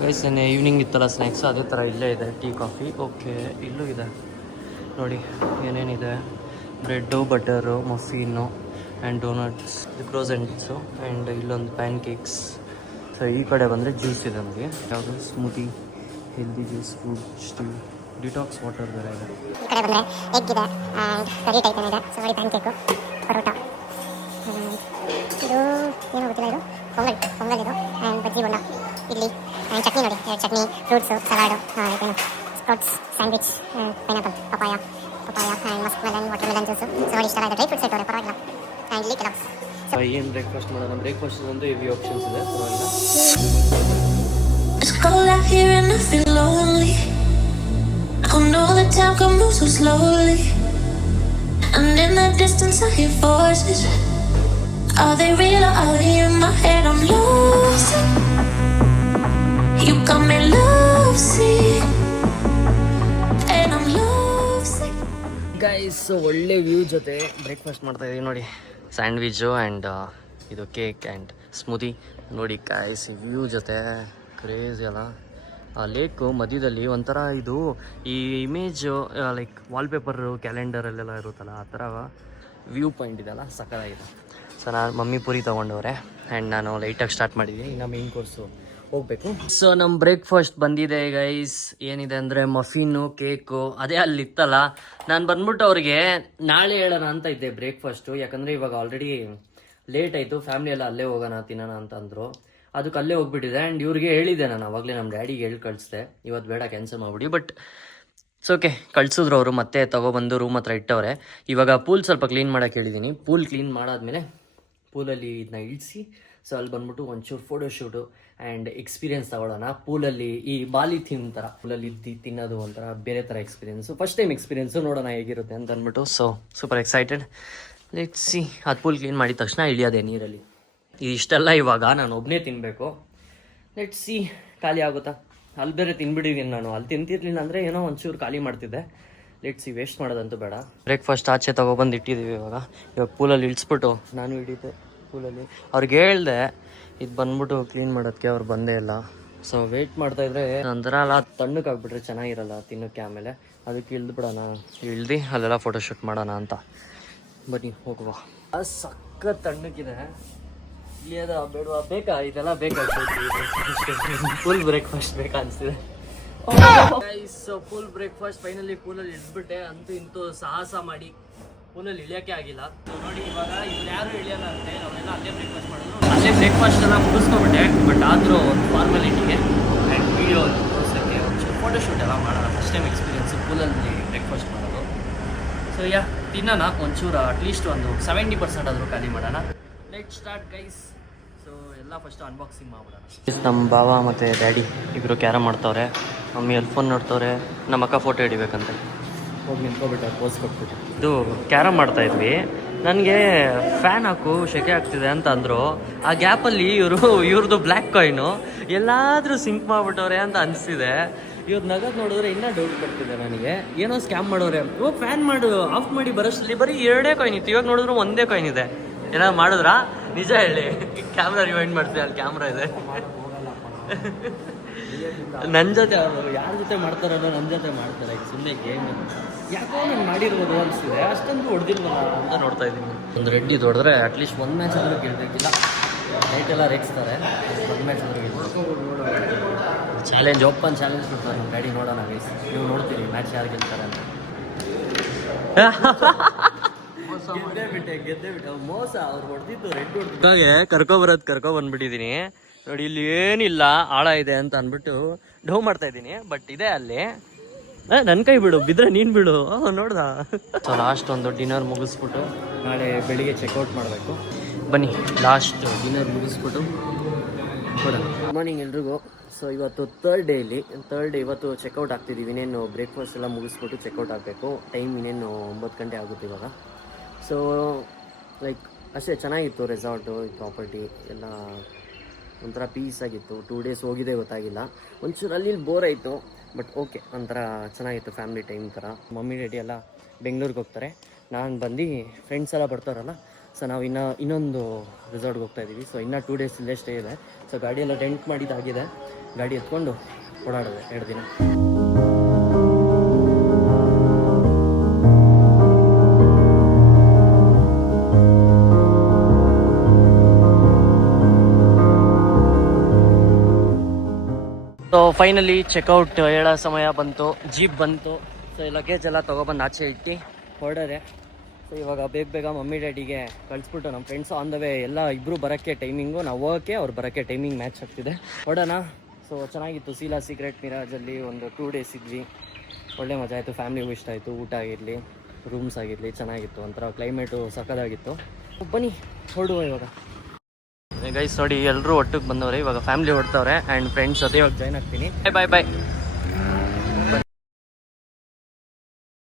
ವಯಸ್ಸೇನೆ ಈವ್ನಿಂಗ್ ಇತ್ತಲ್ಲ ಸ್ನ್ಯಾಕ್ಸ್, ಅದೇ ಥರ ಇಲ್ಲೇ ಇದೆ ಟೀ ಕಾಫಿ. ಓಕೆ, ಇಲ್ಲೂ ಇದೆ ನೋಡಿ ಏನೇನಿದೆ. Bread, butter, muffin and donuts, croissants and ಇಲ್ಲೊಂದು ಪ್ಯಾನ್ ಕೇಕ್ಸ್. ಸೊ ಈ ಕಡೆ ಬಂದರೆ ಜ್ಯೂಸ್ ಇದೆ ನಮಗೆ, ಯಾವುದು smoothie, healthy juice, fruit stew, detox water ಬೇರೆ ಇದೆ. ಈ ಕಡೆ ಬಂದರೆ ಎಗ್ ಇದೆ ಆ್ಯಂಡ್ ಕರಿ ಟೈಪ್ ಇದೆ. ಸೊ ನೋಡಿ ಪ್ಯಾನ್ ಕೇಕು, ಪರೋಟ, ಇದು ಏನು ಗೊತ್ತಿಲ್ಲ, ಇದು ಪೊಂಗಲ್ ಇದು ಆ್ಯಂಡ್ ಬಜ್ಜಿ ಬೋಂಡ, ಇಡ್ಲಿ ಆ್ಯಂಡ್ ಚಟ್ನಿ. ನೋಡಿ ಚಟ್ನಿ, ಫ್ರೂಟ್ಸು, ಸಲಾಡು, ಏನು sprouts, sandwich, pineapple, papaya and musk melon, water melon juice. So ನೋಡಿ ಇಷ್ಟ ಇದೆ, ಡ್ರೈ ಫ್ರೂಟ್ಸ್ ಇಟ್ಟವ್ರೆ, ಪರವಾಗಿಲ್ಲ. ಆ್ಯಂಡ್ ಇಲ್ಲಿ ಕೆಲವು ಏನು ಬ್ರೇಕ್ಫಾಸ್ಟ್ ಮಾಡೋಣ. ಬ್ರೇಕ್ಫಾಸ್ಟ್ ಒಂದು ಹೆವಿ ಆಪ್ಷನ್ಸ್ ಇದೆ, ಪರವಾಗಿಲ್ಲ. It's cold out here and I feel lonely. I know the time can move so slowly, and in the distance I hear voices. Are they real or are they in my head? I'm losing. You got me lovesick, and I'm lovesick. Guys ಒಳ್ಳೆ view ಜೊತೆ breakfast ಮಾಡ್ತಾ ಇದೀವಿ ನೋಡಿ. Sandwich and ಇದು cake and smoothie. ನೋಡಿ guys ಈ view ಜೊತೆ crazy ಅಲ್ಲ. ಆ ಲೇಕು ಮಧ್ಯದಲ್ಲಿ ಒಂಥರ ಇದು ಈ ಇಮೇಜು ಲೈಕ್ ವಾಲ್ಪೇಪರು ಕ್ಯಾಲೆಂಡರಲ್ಲೆಲ್ಲ ಇರುತ್ತಲ್ಲ ಆ ಥರ ವ್ಯೂ ಪಾಯಿಂಟ್ ಇದೆಲ್ಲ ಸಕ್ಕತ್ತಾಗಿದೆ. ಸೊ ನಾನು ಮಮ್ಮಿ ಪೂರಿ ತೊಗೊಂಡವ್ರೆ ಆ್ಯಂಡ್ ನಾನು ಲೈಟಾಗಿ ಸ್ಟಾರ್ಟ್ ಮಾಡಿದ್ದೀನಿ. ಇನ್ನು ಮೇನ್ ಕೋರ್ಸು ಹೋಗಬೇಕು. ಸೊ ನಮ್ಮ ಬ್ರೇಕ್ಫಾಸ್ಟ್ ಬಂದಿದೆ ಗೈಸ್. ಏನಿದೆ ಅಂದರೆ ಮಫಿನ್ನು, ಕೇಕು, ಅದೇ ಅಲ್ಲಿತ್ತಲ್ಲ. ನಾನು ಬಂದ್ಬಿಟ್ಟು ಅವ್ರಿಗೆ ನಾಳೆ ಹೇಳೋಣ ಅಂತ ಇದ್ದೆ ಬ್ರೇಕ್ಫಾಸ್ಟು, ಯಾಕಂದರೆ ಇವಾಗ ಆಲ್ರೆಡಿ ಲೇಟ್ ಆಯಿತು, ಫ್ಯಾಮಿಲಿ ಎಲ್ಲ ಅಲ್ಲೇ ಹೋಗೋಣ ತಿನ್ನೋಣ ಅಂತಂದರು. ಅದಕ್ಕೆ ಅಲ್ಲೇ ಹೋಗ್ಬಿಟ್ಟಿದೆ. ಆ್ಯಂಡ್ ಇವ್ರಿಗೆ ಹೇಳಿದ್ದೆ ನಾನು ಅವಾಗಲೇ, ನಮ್ಮ ಡ್ಯಾಡಿಗೆ ಹೇಳಿ ಕಳಿಸ್ದೆ, ಇವತ್ತು ಬೇಡ ಕ್ಯಾನ್ಸಲ್ ಮಾಡಿಬಿಡಿ. ಬಟ್ ಇಟ್ಸ್ ಓಕೆ, ಕಳಿಸಿದ್ರು ಅವರು. ಮತ್ತೆ ತೊಗೊಬಂದು ರೂಮ್ ಹತ್ರ ಇಟ್ಟವ್ರೆ. ಇವಾಗ ಪೂಲ್ ಸ್ವಲ್ಪ ಕ್ಲೀನ್ ಮಾಡೋಕ್ಕೆ ಹೇಳಿದ್ದೀನಿ. ಪೂಲ್ ಕ್ಲೀನ್ ಮಾಡಾದ್ಮೇಲೆ ಪೂಲಲ್ಲಿ ಇದನ್ನ ಇಳಿಸಿ, ಸೊ ಅಲ್ಲಿ ಬಂದ್ಬಿಟ್ಟು ಒಂಚೂರು ಫೋಟೋಶೂಟು ಆ್ಯಂಡ್ ಎಕ್ಸ್ಪೀರಿಯನ್ಸ್ ತಗೊಳ್ಳೋಣ. ಪೂಲಲ್ಲಿ ಈ ಬಾಲಿ ಥೀಮ್ ಥರ ಪೂಲಲ್ಲಿ ತಿನ್ನೋದು ಒಂಥರ ಬೇರೆ ಥರ ಎಕ್ಸ್ಪೀರಿಯೆನ್ಸು, ಫಸ್ಟ್ ಟೈಮ್ ಎಕ್ಸ್ಪೀರಿಯೆನ್ಸು, ನೋಡೋಣ ಹೇಗಿರುತ್ತೆ ಅಂತ ಅಂದ್ಬಿಟ್ಟು. So super excited. Let's see. ಅದು ಪೂಲ್ ಕ್ಲೀನ್ ಮಾಡಿದ ತಕ್ಷಣ ಇಳಿಯೋದೆ ನೀರಲ್ಲಿ. ಇಷ್ಟೆಲ್ಲ ಇವಾಗ ನಾನು ಒಬ್ಬನೇ ತಿನ್ನಬೇಕು. ಲೆಟ್ಸ್ ಸಿ ಖಾಲಿ ಆಗುತ್ತಾ. ಅಲ್ಲಿ ಬೇರೆ ತಿನ್ಬಿಟ್ಟಿದ್ದೀನಿ ನಾನು, ಅಲ್ಲಿ ತಿಂತಿರ್ಲಿಲ್ಲ ಅಂದರೆ ಏನೋ ಒಂಚೂರು ಖಾಲಿ ಮಾಡ್ತಿದ್ದೆ. ಲೆಟ್ಸ್ ಸಿ, ವೇಸ್ಟ್ ಮಾಡೋದಂತೂ ಬೇಡ. ಬ್ರೇಕ್ಫಾಸ್ಟ್ ಆಚೆ ತೊಗೊಬಂದು ಇಟ್ಟಿದ್ದೀವಿ. ಇವಾಗ ಪೂಲಲ್ಲಿ ಇಳಿಸ್ಬಿಟ್ಟು ನಾನು ಹಿಡಿತೆ ಪೂಲಲ್ಲಿ. ಅವ್ರಿಗೆ ಹೇಳ್ದೆ ಇದು ಬಂದ್ಬಿಟ್ಟು ಕ್ಲೀನ್ ಮಾಡೋದಕ್ಕೆ, ಅವ್ರು ಬಂದೇ ಇಲ್ಲ. ಸೊ ವೆಯ್ಟ್ ಮಾಡ್ತಾಯಿದ್ರೆ ಒಂಥರ ಅಲ್ಲ ತಣ್ಣಕ್ಕಾಗ್ಬಿಟ್ರೆ ಚೆನ್ನಾಗಿರಲ್ಲ ತಿನ್ನೋಕ್ಕೆ. ಆಮೇಲೆ ಅದಕ್ಕೆ ಇಳಿದ್ಬಿಡೋಣ, ಇಳ್ದು ಅಲ್ಲೆಲ್ಲ ಫೋಟೋಶೂಟ್ ಮಾಡೋಣ ಅಂತ. ಬನ್ನಿ ಹೋಗುವ. ಸಖತ್ ತಣ್ಣಕ್ಕಿದೆ. ಇಳಿಯೋದ ಬೇಡವಾ, ಬೇಕಾ ಇದೆಲ್ಲ ಬೇಕಾ? ಫುಲ್ ಬ್ರೇಕ್ಫಾಸ್ಟ್ ಬೇಕಾ ಅನಿಸ್ತಿದೆ. ಫುಲ್ ಬ್ರೇಕ್ಫಾಸ್ಟ್ ಫೈನಲಿ ಪೂಲಲ್ಲಿ ಇಳಿದ್ಬಿಟ್ಟೆ. ಅಂತೂ ಇಂತೂ ಸಾಹಸ ಮಾಡಿ ಪೂಲಲ್ಲಿ ಇಳಿಯೋಕ್ಕೆ ಆಗಿಲ್ಲ. ನೋಡಿ ಇವಾಗ ಇವ್ರು ಯಾರು ಇಳಿಯೋಣ ಅಂತೆ, ನಾವೆಲ್ಲ ಅಲ್ಲೇ ಬ್ರೇಕ್ಫಾಸ್ಟ್ ಮಾಡಿದ್ರು. ಅಲ್ಲೇ ಬ್ರೇಕ್ಫಾಸ್ಟ್ ಎಲ್ಲ ಮುಗಿಸ್ಕೊಬಿಟ್ಟೆ. ಬಟ್ ಆದರೂ ಒಂದು ಫಾರ್ಮಾಲಿಟಿಗೆ ಆ್ಯಂಡ್ ವೀಡಿಯೋ ತೋರಿಸೋಕ್ಕೆ ಒಂಚೂರು ಫೋಟೋಶೂಟ್ ಎಲ್ಲ ಮಾಡೋಣ. ಫಸ್ಟ್ ಟೈಮ್ ಎಕ್ಸ್ಪೀರಿಯೆನ್ಸು ಪೂಲಲ್ಲಿ ಬ್ರೇಕ್ಫಾಸ್ಟ್ ಮಾಡೋದು. ಸೊ ತಿನ್ನೋಣ ಒಂಚೂರು, ಅಟ್ಲೀಸ್ಟ್ ಒಂದು 70% ಆದರೂ ಖಾಲಿ ಮಾಡೋಣ. Let start guys. ಸೊ ಎಲ್ಲ ಫಸ್ಟ್ ಅನ್ಬಾಕ್ಸಿಂಗ್ ಮಾಡ್ಬಿಡೋಣ. ನಮ್ಮ ಬಾವ ಮತ್ತು ಡ್ಯಾಡಿ ಇಬ್ಬರು ಕ್ಯಾರಮ್ ಮಾಡ್ತವ್ರೆ. ಮಮ್ಮಿ ಅಲ್ಲಿ ಫೋನ್ ನೋಡ್ತವ್ರೆ. ನಮ್ಮ ಅಕ್ಕ ಫೋಟೋ ಹಿಡಿಬೇಕಂತ ಹೋಗಿ ನಿಂತ್ಕೊಬಿಟ್ಟೆ, ಪೋಸ್ ಕೊಟ್ಬಿಟ್ಟು. ಇದು ಕ್ಯಾರಮ್ ಮಾಡ್ತಾಯಿದ್ವಿ. ನನಗೆ ಫ್ಯಾನ್ ಹಾಕು ಸೆಕೆ ಆಗ್ತಿದೆ ಅಂತ ಅಂದರು. ಆ ಗ್ಯಾಪಲ್ಲಿ ಇವ್ರದ್ದು ಬ್ಲ್ಯಾಕ್ ಕಾಯಿನು ಎಲ್ಲಾದರೂ ಸಿಂಕ್ ಮಾಡಿಬಿಟ್ಟವ್ರೆ ಅಂತ ಅನಿಸ್ತಿದೆ. ಇವ್ರು ನಗದು ನೋಡಿದ್ರೆ ಇನ್ನೂ ಡೌಟ್ ಬರ್ತಿದೆ ನನಗೆ, ಏನೋ ಸ್ಕ್ಯಾಮ್ ಮಾಡೋರೆ. ಫ್ಯಾನ್ ಮಾಡು ಆಫ್ ಮಾಡಿ ಬರೋಷ್ಟರಲ್ಲಿ ಬರೀ 2 ಕಾಯಿನ್ ಇತ್ತು, ಇವಾಗ ನೋಡಿದ್ರೆ 1 ಕಾಯಿನ್ ಇದೆ. ಏನಾದ್ರು ಮಾಡಿದ್ರಾ? ನಿಜ ಹೇಳಿ, ಕ್ಯಾಮ್ರಾ ರಿವೈಂಡ್ ಮಾಡ್ತೀವಿ, ಅಲ್ಲಿ ಕ್ಯಾಮ್ರಾ ಇದೆ. ನನ್ನ ಜೊತೆ ಅವರು ಯಾರ ಜೊತೆ ಮಾಡ್ತಾರೋ ನನ್ನ ಜೊತೆ ಮಾಡ್ತಾರೆ. ಈಗ ಸುಮ್ಮನೆ ಗೇಮ್ ಯಾಕೋ ನಾನು ಮಾಡಿರ್ಬೋದು ಅನಿಸ್ತಿದೆ, ಅಷ್ಟೊಂದು ಹೊಡೆದಿಲ್ವಲ್ಲ ಅಂತ ನೋಡ್ತಾ ಇದ್ದೀನಿ. ಒಂದು ರೆಡ್ ಇದು ಹೊಡೆದ್ರೆ ಅಟ್ಲೀಸ್ಟ್ 1 ಮ್ಯಾಚ್ ಆದರೂ ಗೆಲ್ಬೇಕಿಲ್ಲ. ನೈಟೆಲ್ಲ ರೇಗಿಸ್ತಾರೆ, 1 ಮ್ಯಾಚ್ ಆದರೂ ಗೆಲ್ಬೇಕು. ಚಾಲೆಂಜ್, ಓಪನ್ ಚಾಲೆಂಜ್ ಕೊಡ್ತಾರೆ ನಮ್ಮ ಗಾಡಿ. ನೋಡೋಣ ಗೈಸ್, ನೀವು ನೋಡ್ತೀರಿ ಮ್ಯಾಚ್ ಯಾರು ಗೆಲ್ತಾರೆ ಅಂತ. ಗೆದ್ದೆ ಬಿಟ್ಟೆ ಮೋಸ. ಅವ್ರು ಹೊಡೆದಿದ್ದು ರೆಡ್ ಹೊಡೆದಿದ್ದು ಕರ್ಕೊಬಂದ್ಬಿಟ್ಟಿದ್ದೀನಿ ನೋಡಿ. ಇಲ್ಲಿ ಏನಿಲ್ಲ, ಆಳ ಇದೆ ಅಂತ ಅಂದ್ಬಿಟ್ಟು ಡೌ ಮಾಡ್ತಾ ಇದ್ದೀನಿ. ಬಟ್ ಇದೆ ಅಲ್ಲಿ, ನನ್ನ ಕೈ ಬಿಡು, ಬಿದ್ರೆ ನೀನು ಬಿಡು. ನೋಡ್ದ. ಸೊ ಲಾಸ್ಟ್ ಒಂದು ಡಿನ್ನರ್ ಮುಗಿಸ್ಬಿಟ್ಟು ನಾಳೆ ಬೆಳಿಗ್ಗೆ ಚೆಕ್ಔಟ್ ಮಾಡಬೇಕು. ಬನ್ನಿ ಲಾಸ್ಟ್ ಡಿನ್ನರ್ ಮುಗಿಸ್ಬಿಟ್ಟು ಕೊಡೋಣ. ಗುಡ್ ಮಾರ್ನಿಂಗ್ ಎಲ್ರಿಗೂ. ಸೊ ಇವತ್ತು ಥರ್ಡ್ ಡೇ ಇವತ್ತು ಚೆಕ್ಔಟ್ ಆಗ್ತಿದ್ದೀವಿ. ಇನ್ನೇನು ಬ್ರೇಕ್ಫಾಸ್ಟ್ ಎಲ್ಲ ಮುಗಿಸ್ಬಿಟ್ಟು ಚೆಕ್ಔಟ್ ಆಗಬೇಕು. ಟೈಮ್ ಇನ್ನೇನು 9 ಗಂಟೆ ಆಗುತ್ತೆ ಇವಾಗ. ಸೊ ಲೈಕ್ ಅಷ್ಟೇ ಚೆನ್ನಾಗಿತ್ತು ರೆಸಾರ್ಟು, ಪ್ರಾಪರ್ಟಿ ಎಲ್ಲ ಒಂಥರ ಪೀಸ್ ಆಗಿತ್ತು. 2 ಡೇಸ್ ಹೋಗಿದ್ದೇ ಗೊತ್ತಾಗಿಲ್ಲ. ಒಂಚೂರು ಅಲ್ಲಿ ಬೋರ್ ಆಯಿತು, ಬಟ್ ಓಕೆ, ಒಂಥರ ಚೆನ್ನಾಗಿತ್ತು. ಫ್ಯಾಮಿಲಿ ಟೈಮ್ ಥರ. ಮಮ್ಮಿ ಡ್ಯಾಡಿ ಎಲ್ಲ ಬೆಂಗಳೂರಿಗೆ ಹೋಗ್ತಾರೆ, ನಾನು ಬಂದು ಫ್ರೆಂಡ್ಸ್ ಎಲ್ಲ ಬರ್ತಾರಲ್ಲ. ಸೊ ನಾವು ಇನ್ನೊಂದು ರೆಸಾರ್ಟ್ಗೆ ಹೋಗ್ತಾಯಿದ್ದೀವಿ. ಸೊ ಇನ್ನೂ 2 ಡೇಸ್ ಇಲ್ಲೇ ಸ್ಟೇ ಇದೆ. ಸೊ ಗಾಡಿಯೆಲ್ಲ ರೆಂಟ್ ಮಾಡಿದ್ದಾಗಿದೆ, ಗಾಡಿ ಎತ್ಕೊಂಡು ಓಡಾಡೋದು 2 ದಿನ. ಸೊ ಫೈನಲಿ ಚೆಕ್ಔಟ್ ಹೇಳೋ ಸಮಯ ಬಂತು, ಜೀಪ್ ಬಂತು. ಸೊ ಲಗೇಜ್ ಎಲ್ಲ ತೊಗೊಬಂದು ಆಚೆ ಇಟ್ಟು ಹೊರಡೋದೆ. ಸೊ ಇವಾಗ ಬೇಗ ಮಮ್ಮಿ ಡ್ಯಾಡಿಗೆ ಕಳಿಸ್ಬಿಟ್ಟು ನಮ್ಮ ಫ್ರೆಂಡ್ಸು ಆನ್ ದ ವೇ ಎಲ್ಲ ಇಬ್ಬರು ಬರೋಕ್ಕೆ ಟೈಮಿಂಗು, ನಾವು ಹೋಗೋಕ್ಕೆ ಅವ್ರು ಬರೋಕ್ಕೆ ಟೈಮಿಂಗ್ ಮ್ಯಾಚ್ ಆಗ್ತಿದೆ. ಹೊಡೋಣ. ಸೊ ಚೆನ್ನಾಗಿತ್ತು. ಸೀಲಾ ಸೀಕ್ರೆಟ್ ಮಿರಾಜಲ್ಲಿ ಒಂದು 2 ಡೇಸ್ ಇದ್ವಿ. ಒಳ್ಳೆ ಮಜಾ ಆಯಿತು. ಫ್ಯಾಮಿಲಿಗೂ ಇಷ್ಟ ಆಯಿತು. ಊಟ ಆಗಿರಲಿ, ರೂಮ್ಸ್ ಆಗಿರಲಿ ಚೆನ್ನಾಗಿತ್ತು. ಒಂಥರ ಕ್ಲೈಮೇಟು ಸಕ್ಕದಾಗಿತ್ತು. ಬನ್ನಿ ಹೊರಡುವ ಇವಾಗ. ಗೈಸ್ ನೋಡಿ, ಎಲ್ಲರೂ ಒಟ್ಟಿಗೆ ಬಂದವ್ರೆ. ಇವಾಗ ಫ್ಯಾಮಿಲಿ ಹೊಡ್ತವ್ರೆ ಆ್ಯಂಡ್ ಫ್ರೆಂಡ್ಸ್ ಜೊತೆ ಇವಾಗ ಜಾಯ್ನ್ ಆಗ್ತೀನಿ. ಬಾಯ್.